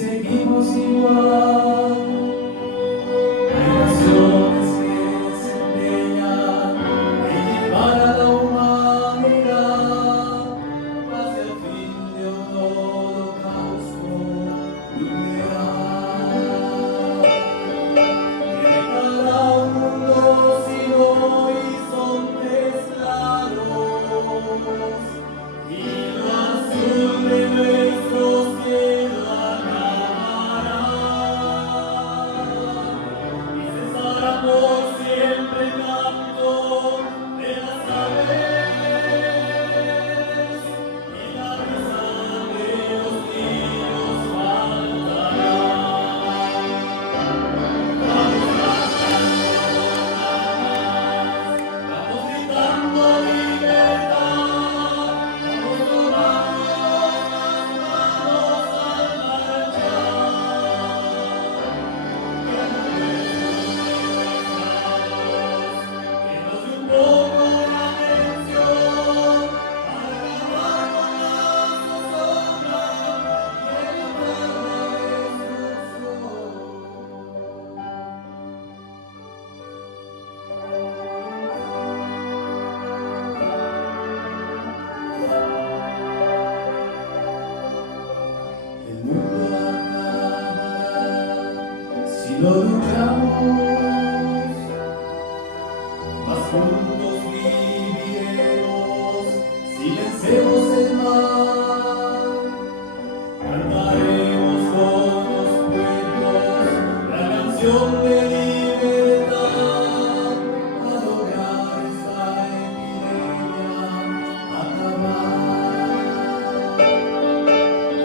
seguimos igual. Hay naciones que se empeñan en llevar a la humanidad hacia el fin de un holocausto nuclear. Que dejará un mundo sin horizontes claros y lo azul de nuestro cielo acabará y cesará por siempre el canto de las aves y la risa de los niños faltará. Vamos gritando libertad, vamos tomando las manos al marchar. Que nos dé un poco de atención para acabar con la zozobra y evitar la destrucción. El mundo acabará si lo luchamos, mas juntos viviremos si vencemos el mal. Cantaremos con los pueblos la canción de libertad a lograr esta epidemia acabar.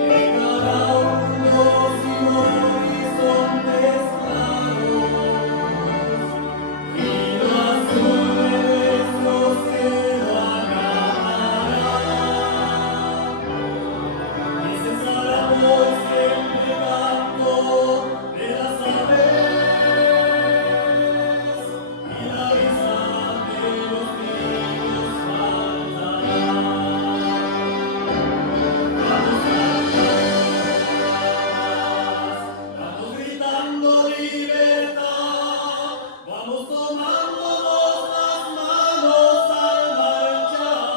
Dejará un mundo sin horizontes claros y lo azul de nuestro cielo acabará y cesará por siempre el canto de las aves y la risa de los niños faltará. Vamos gritando libertad, vamos tomándonos las manos al marchar.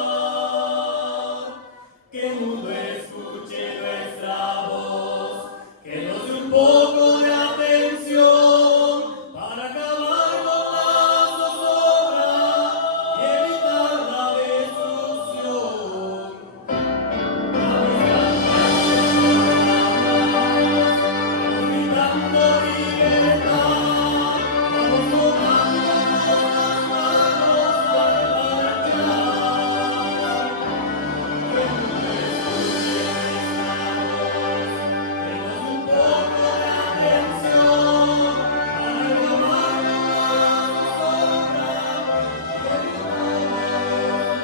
Que el mundo escuche nuestra voz, que nos dé un poco de atención para acabar con la zozobra y evitar la destrucción. Gritando libertad, vamos tomándonos las manos al marchar. Que el mundo escuche nuestra voz, que nos dé un poco de atención para acabar con la zozobra y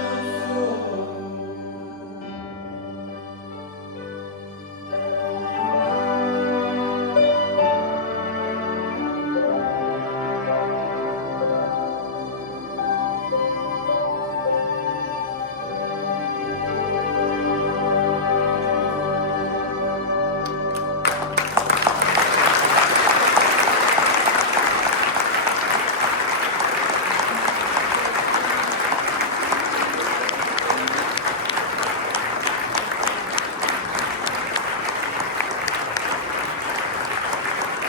evitar la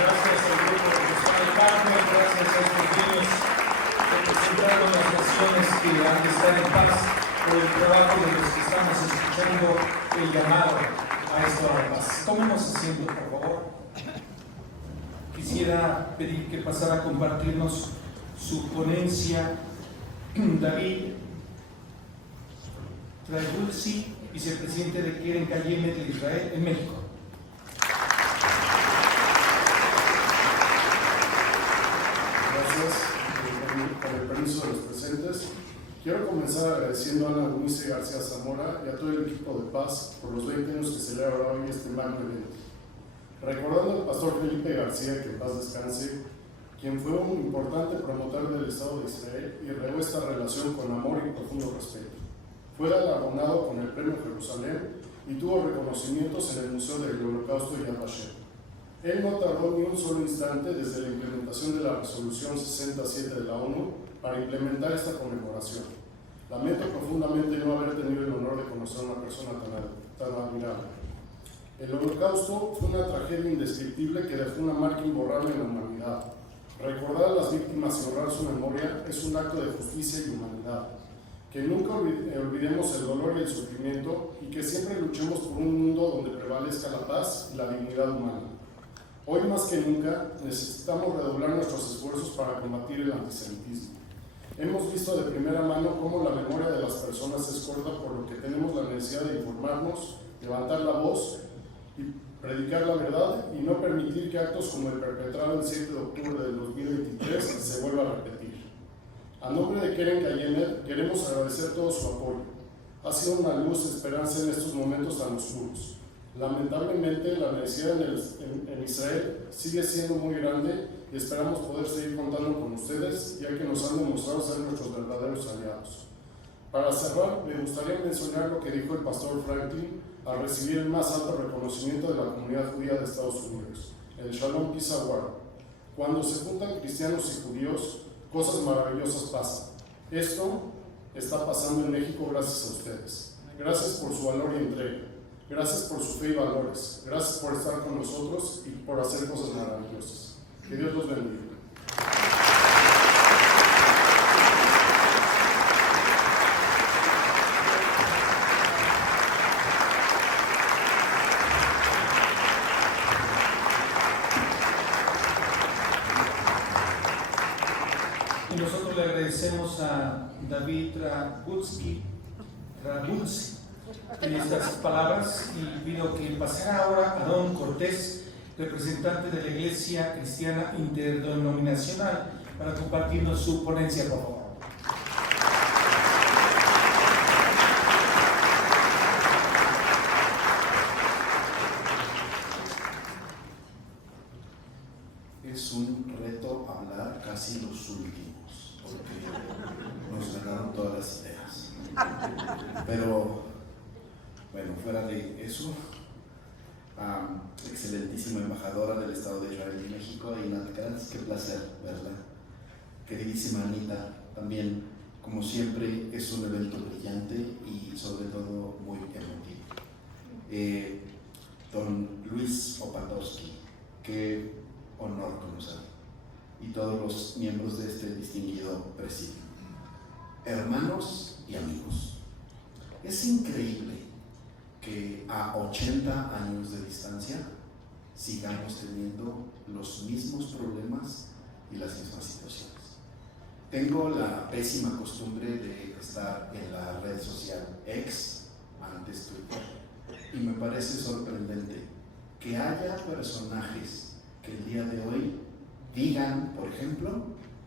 Gracias al grupo profesional Carmen, gracias a estos niños representando las naciones que han de estar en paz por el trabajo de los que estamos escuchando el llamado a esta hora de paz. Tómenos asiento, por favor. Quisiera pedir que pasara a compartirnos su ponencia David Trabulsi, vicepresidente de Keren Kayemet de Israel en México. Gracias. Con el permiso de los presentes, quiero comenzar agradeciendo a Ana Eunice García Zamora y a todo el equipo de Paz por los 20 años que celebra hoy este magno evento. Recordando al pastor Felipe García, que en paz descanse, quien fue un importante promotor del Estado de Israel y regó esta relación con amor y profundo respeto. Fue galardonado con el Premio Jerusalén y y tuvo reconocimientos en el Museo del Holocausto Yad Vashem. Él no tardó ni un solo instante desde la implementación de la Resolución 67 de la ONU para implementar esta conmemoración. Lamento profundamente no haber tenido el honor de conocer a una persona tan admirable. El Holocausto fue una tragedia indescriptible que dejó una marca imborrable en la humanidad. Recordar a las víctimas y honrar su memoria es un acto de justicia y humanidad. Que nunca olvidemos el dolor y el sufrimiento y que siempre luchemos por un mundo donde prevalezca la paz y la dignidad humana. Hoy más que nunca necesitamos redoblar nuestros esfuerzos para combatir el antisemitismo. Hemos visto de primera mano cómo la memoria de las personas es corta, por lo que tenemos la necesidad de informarnos, levantar la voz y predicar la verdad y no permitir que actos como el perpetrado el 7 de octubre del 2023 se vuelva a repetir. A nombre de Keren Kayemet queremos agradecer todo su apoyo. Ha sido una luz de esperanza en estos momentos tan oscuros. Lamentablemente la necesidad en Israel sigue siendo muy grande y esperamos poder seguir contando con ustedes, ya que nos han demostrado ser nuestros verdaderos aliados. Para cerrar, me gustaría mencionar lo que dijo el pastor Franklin al recibir el más alto reconocimiento de la comunidad judía de Estados Unidos, el Shalom Peace Award. Cuando se juntan cristianos y judíos, cosas maravillosas pasan. Esto está pasando en México gracias a ustedes. Gracias por su valor y entrega. Gracias por su fe y valores. Gracias por estar con nosotros y por hacer cosas maravillosas. Que Dios los bendiga. Y nosotros le agradecemos a David Rabutsky estas palabras y pido que pasara ahora a Don Cortés, representante de la Iglesia Cristiana Interdenominacional, para compartirnos su ponencia, por favor. Es un reto hablar casi los últimos, porque nos ganaron todas las ideas. Pero, bueno, fuera de eso, excelentísima embajadora del Estado de Israel y México, Einat Kranz, qué placer verla. Queridísima Anita, también, como siempre, es un evento brillante y sobre todo muy emotivo. Don Luis Opatowski, qué honor conocerlo, y todos los miembros de este distinguido presidio. Hermanos y amigos, es increíble que a 80 años de distancia sigamos teniendo los mismos problemas y las mismas situaciones. Tengo la pésima costumbre de estar en la red social X, antes Twitter, y me parece sorprendente que haya personajes que el día de hoy digan, por ejemplo,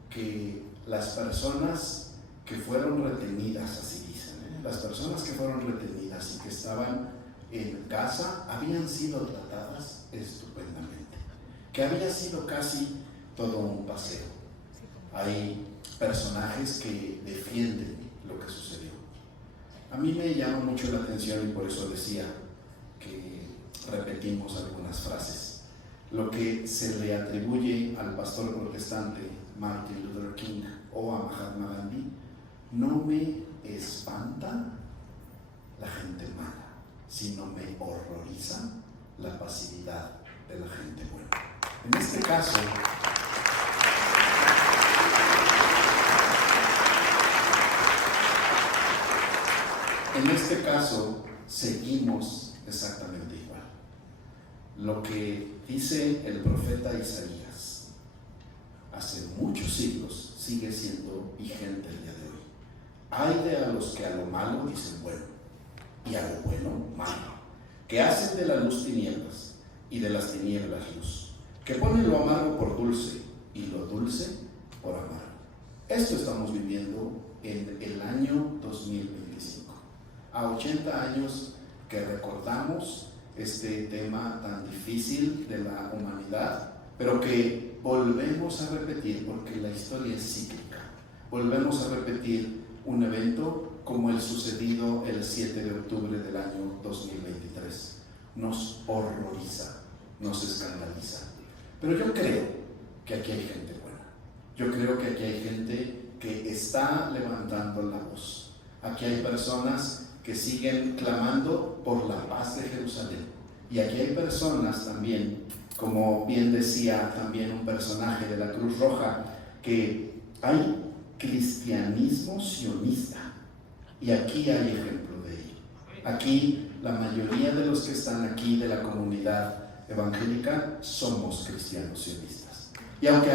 que las personas que fueron retenidas, así dicen, las personas que fueron retenidas y que estaban en casa habían sido tratadas estupendamente, que había sido casi todo un paseo. Hay personajes que defienden lo que sucedió. A mí me llama mucho la atención y por eso decía que repetimos algunas frases. Lo que se le atribuye al pastor protestante Martin Luther King o a Mahatma Gandhi no me espanta la gente mala, sino me horroriza la pasividad de la gente buena. En este caso seguimos exactamente igual. Lo que dice el profeta Isaías hace muchos siglos sigue siendo vigente el día de hoy. Hay de a los que a lo malo dicen bueno, y a lo bueno malo, que hacen de la luz tinieblas y de las tinieblas luz, que ponen lo amargo por dulce y lo dulce por amargo. Esto estamos viviendo en el año 2025, a 80 años que recordamos este tema tan difícil de la humanidad, pero que volvemos a repetir porque la historia es cíclica. Volvemos a repetir un evento como el sucedido el 7 de octubre del año 2023. Nos horroriza, nos escandaliza. Pero yo creo que aquí hay gente buena. Yo creo que aquí hay gente que está levantando la voz. Aquí hay personas que siguen clamando por la paz de Jerusalén. Y aquí hay personas también, como bien decía también un personaje de la Cruz Roja, que hay cristianismo sionista. Y aquí hay ejemplo de ello. Aquí la mayoría de los que están aquí de la comunidad evangélica somos cristianos sionistas. Y aunque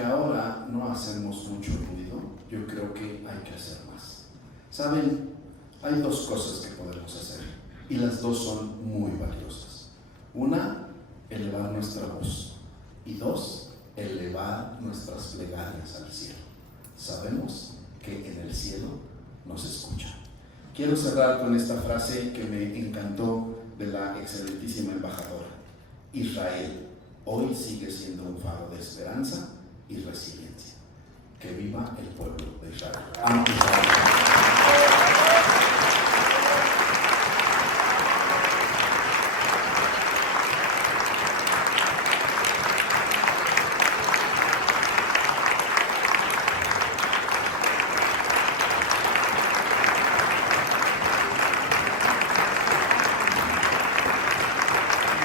ahora no hacemos mucho ruido, yo creo que hay que hacer más. ¿Saben? Hay dos cosas que podemos hacer y las dos son muy valiosas. Una, elevar nuestra voz, y dos, elevar nuestras plegarias al cielo. Sabemos que en el cielo nos escuchan. Quiero cerrar con esta frase que me encantó de la excelentísima embajadora. Israel hoy sigue siendo un faro de esperanza y resiliencia. Que viva el pueblo de Israel. Amo Israel.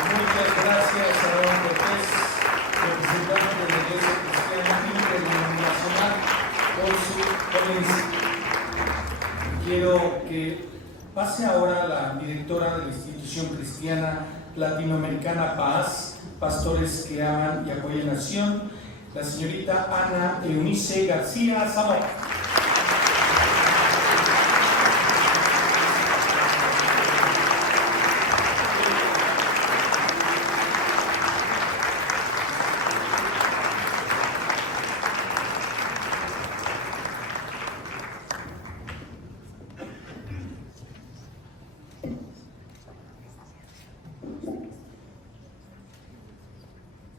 Muchas gracias a don Cortés, representante de la Iglesia Cristiana Interdenominacional, por su ponencia. Quiero que pase ahora la directora de la institución cristiana latinoamericana Paz, Pastores que Aman y Apoyan Nación, la señorita Ana Eunice García Zamora.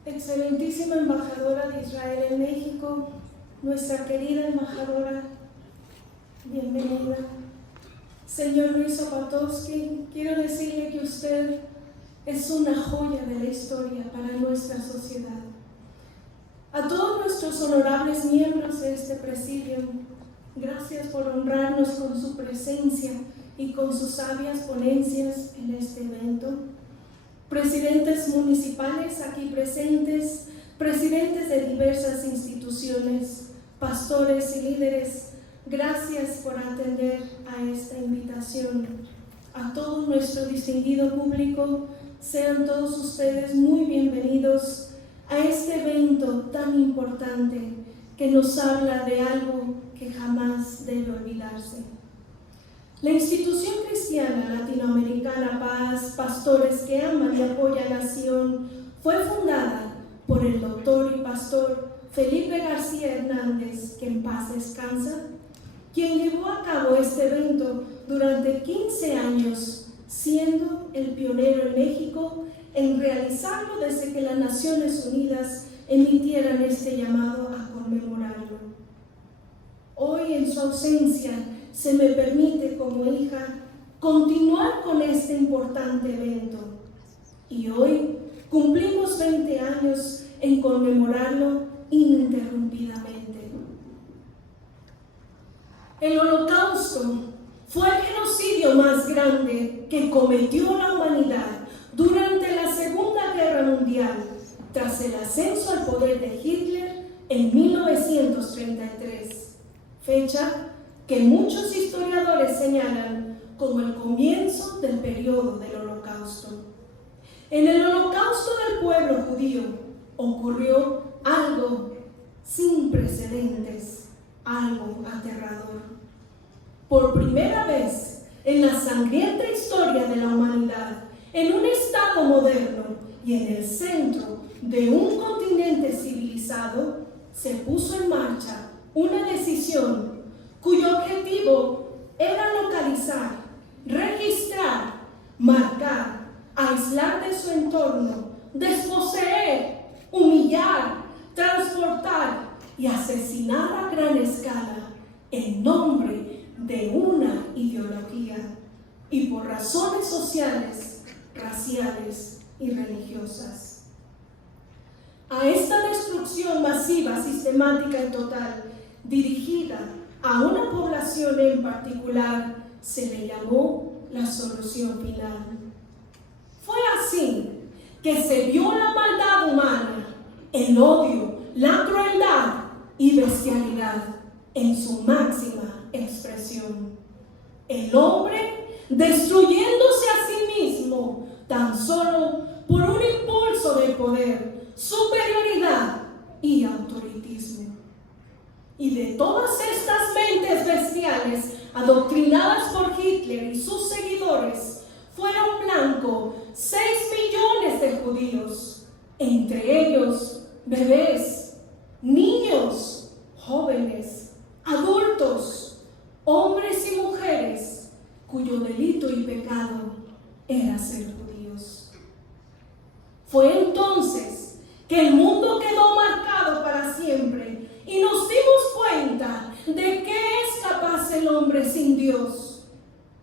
Excelentísima embajadora de Israel en México, nuestra querida embajadora, bienvenida. Señor Luis Opatowski, quiero decirle que usted es una joya de la historia para nuestra sociedad. A todos nuestros honorables miembros de este presidio, gracias por honrarnos con su presencia y con sus sabias ponencias en este evento. Presidentes municipales aquí presentes, presidentes de diversas instituciones, pastores y líderes, gracias por atender a esta invitación. A todo nuestro distinguido público, sean todos ustedes muy bienvenidos a este evento tan importante que nos habla de algo que jamás debe olvidarse. La institución cristiana latinoamericana Paz, Pastores que Aman y Apoyan Nación, fue fundada por el doctor y pastor Felipe García Hernández, que en paz descansa, quien llevó a cabo este evento durante 15 años, siendo el pionero en México en realizarlo desde que las Naciones Unidas emitieran este llamado a conmemorarlo. Hoy, en su ausencia, se me permite como hija continuar con este importante evento. Y hoy cumplimos 20 años en conmemorarlo ininterrumpidamente. El Holocausto fue el genocidio más grande que cometió la humanidad durante la Segunda Guerra Mundial, tras el ascenso al poder de Hitler en 1933, fecha que muchos historiadores señalan como el comienzo del periodo del Holocausto. En el Holocausto del pueblo judío ocurrió algo sin precedentes, algo aterrador. Por primera vez en la sangrienta historia de la humanidad, en un Estado moderno y en el centro de un continente civilizado, se puso en marcha una decisión cuyo objetivo era localizar, registrar, marcar aislar de su entorno, desposeer, humillar, transportar y asesinar a gran escala en nombre de una ideología y por razones sociales, raciales y religiosas. A esta destrucción masiva, sistemática y total, dirigida a una población en particular, se le llamó la solución final. Fue así que se vio la maldad humana, el odio, la crueldad y bestialidad en su máxima expresión. El hombre destruyéndose a sí mismo tan solo por un impulso de poder, superioridad y autoritarismo. Y de todas estas mentes bestiales adoctrinadas por Hitler y sus seguidores, fueron blanco 6 millones de judíos, entre ellos bebés, niños, jóvenes, adultos, hombres y mujeres, cuyo delito y pecado era ser judíos. Fue entonces que el mundo quedó marcado para siempre y nos dimos cuenta de qué es capaz el hombre sin Dios.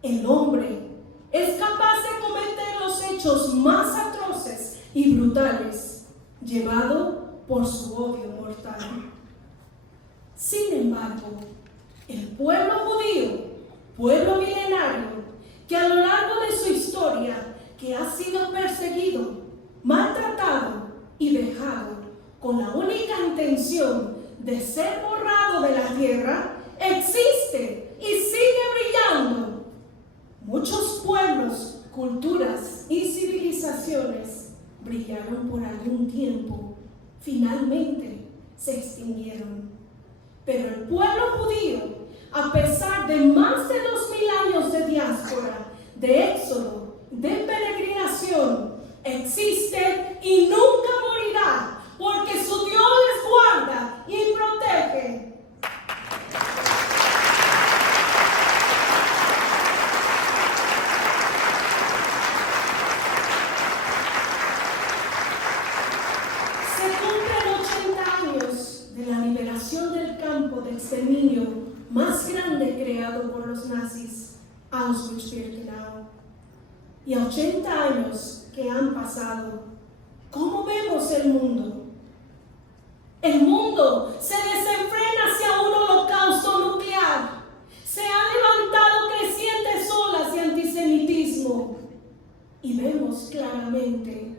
El hombre es capaz de cometer los hechos más atroces y brutales, llevado por su odio mortal. Sin embargo, el pueblo judío, pueblo milenario, que a lo largo de su historia, que ha sido perseguido, maltratado y vejado, con la única intención de ser borrado de la tierra, existe y sigue brillando. Muchos pueblos, culturas y civilizaciones brillaron por algún tiempo, finalmente se extinguieron. Pero el pueblo judío, a pesar de más de 2000 años de diáspora, de éxodo, de peregrinación, existe y nunca morirá, porque su Dios les guarda y protege. De la liberación del campo de exterminio más grande creado por los nazis, Auschwitz-Birkenau. Y 80 años que han pasado, ¿cómo vemos el mundo? El mundo se desenfrena hacia un holocausto nuclear. Se han levantado crecientes olas de antisemitismo. Y vemos claramente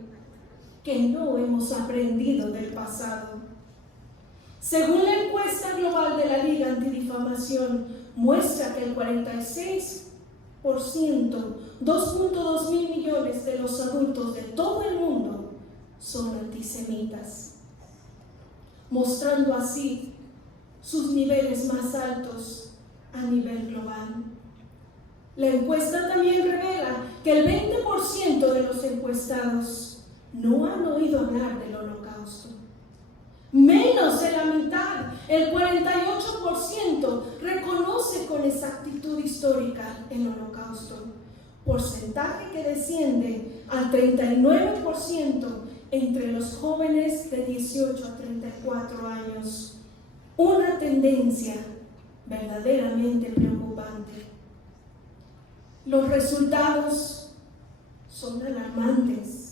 que no hemos aprendido del pasado. Según la encuesta global de la Liga Antidifamación, muestra que el 46%, 2.2 mil millones de los adultos de todo el mundo son antisemitas, mostrando así sus niveles más altos a nivel global. La encuesta también revela que el 20% de los encuestados no han oído hablar del Holocausto. Menos de la mitad, el 48%, reconoce con exactitud histórica el Holocausto, porcentaje que desciende al 39% entre los jóvenes de 18 a 34 años. Una tendencia verdaderamente preocupante. Los resultados son alarmantes.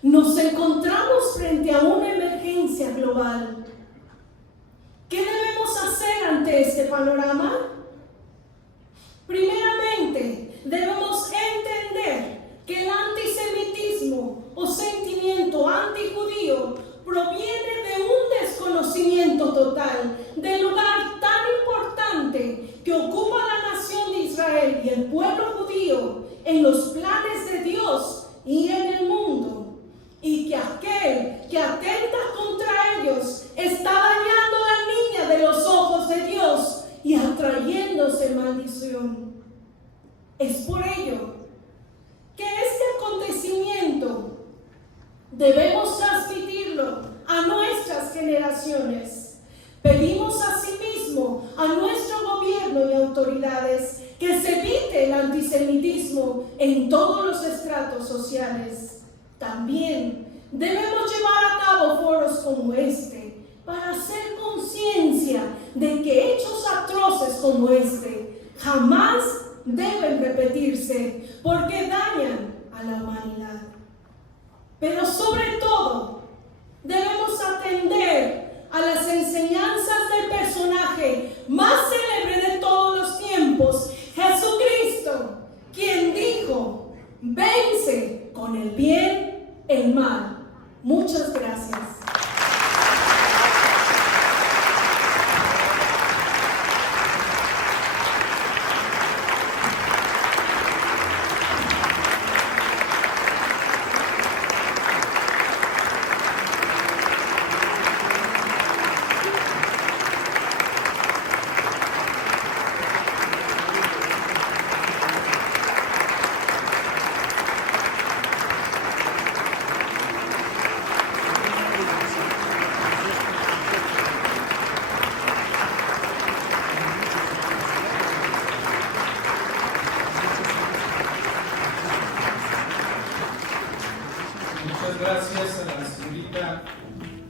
Nos encontramos frente a una emergencia global. ¿Qué debemos hacer ante este panorama? Primeramente, debemos entender que el antisemitismo o sentimiento antijudío proviene de un desconocimiento total del lugar tan importante que ocupa la nación de Israel y el pueblo judío en los planes de Dios y en el mundo. Y que aquel que atenta contra ellos está dañando a la niña de los ojos de Dios y atrayéndose maldición. Es por ello que este acontecimiento debemos transmitirlo a nuestras generaciones. Pedimos asimismo a nuestro gobierno y autoridades que se evite el antisemitismo en todos los estratos sociales. También debemos llevar a cabo foros como este para hacer conciencia de que hechos atroces como este jamás deben repetirse porque dañan a la humanidad. Pero sobre todo, debemos atender a las enseñanzas del personaje más célebre de todos los tiempos, Jesucristo, quien dijo: vence con el bien el mal. Muchas gracias. Muchas gracias a la señorita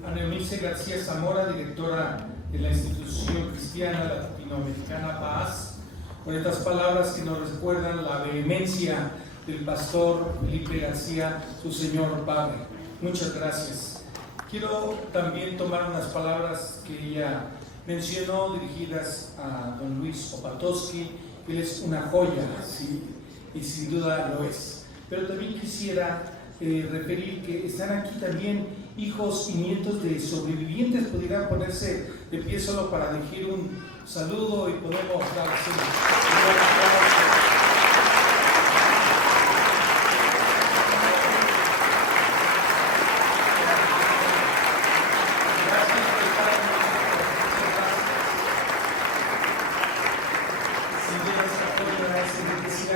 Ana Eunice García Zamora, directora de la institución cristiana latinoamericana Paz, por estas palabras que nos recuerdan la vehemencia del pastor Felipe García, su señor padre. Muchas gracias. Quiero también tomar unas palabras que ella mencionó dirigidas a don Luis Opatowski, que él es una joya, ¿sí? Y sin duda lo es. Pero también quisiera referir que están aquí también hijos y nietos de sobrevivientes. Pudieran ponerse de pie solo para dirigir un saludo y podemos darles un aplauso.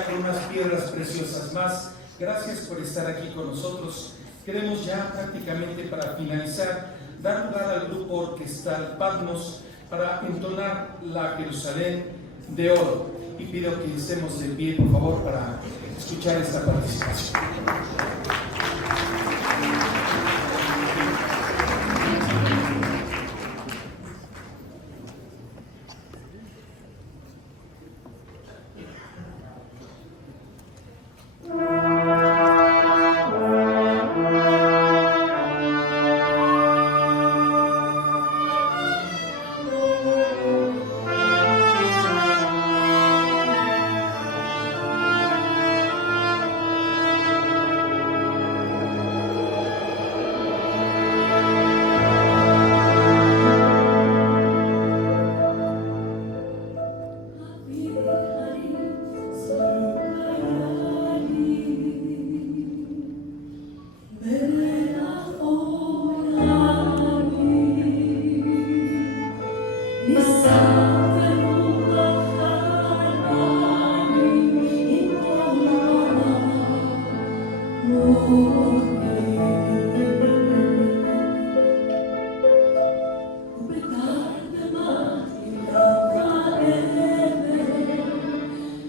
Algunas piedras preciosas más. Gracias por estar aquí con nosotros. Queremos ya prácticamente para finalizar dar lugar al grupo orquestal Patmos para entonar la Jerusalén de Oro, y pido que estemos de pie por favor para escuchar esta participación.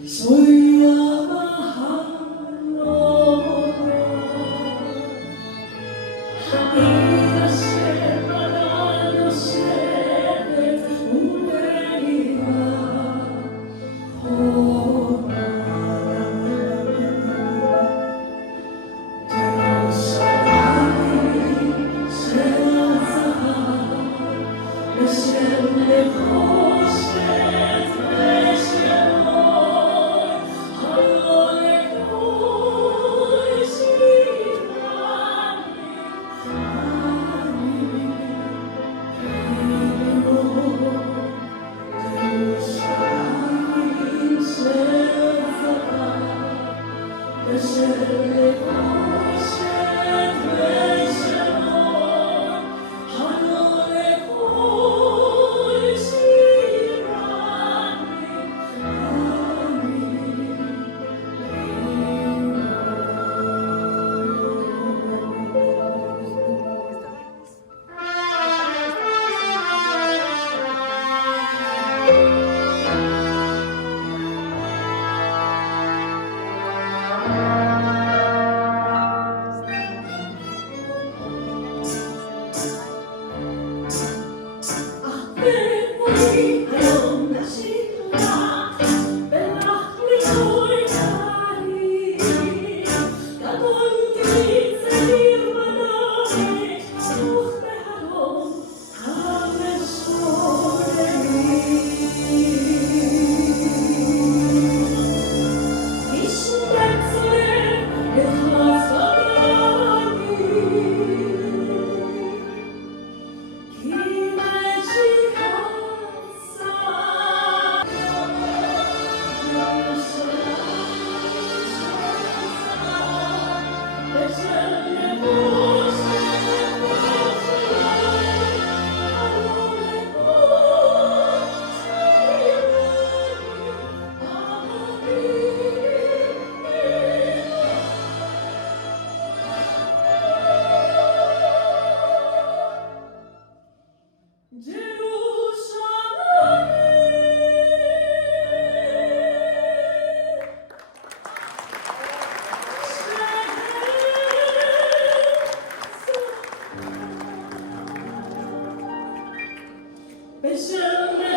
See Jerusalem.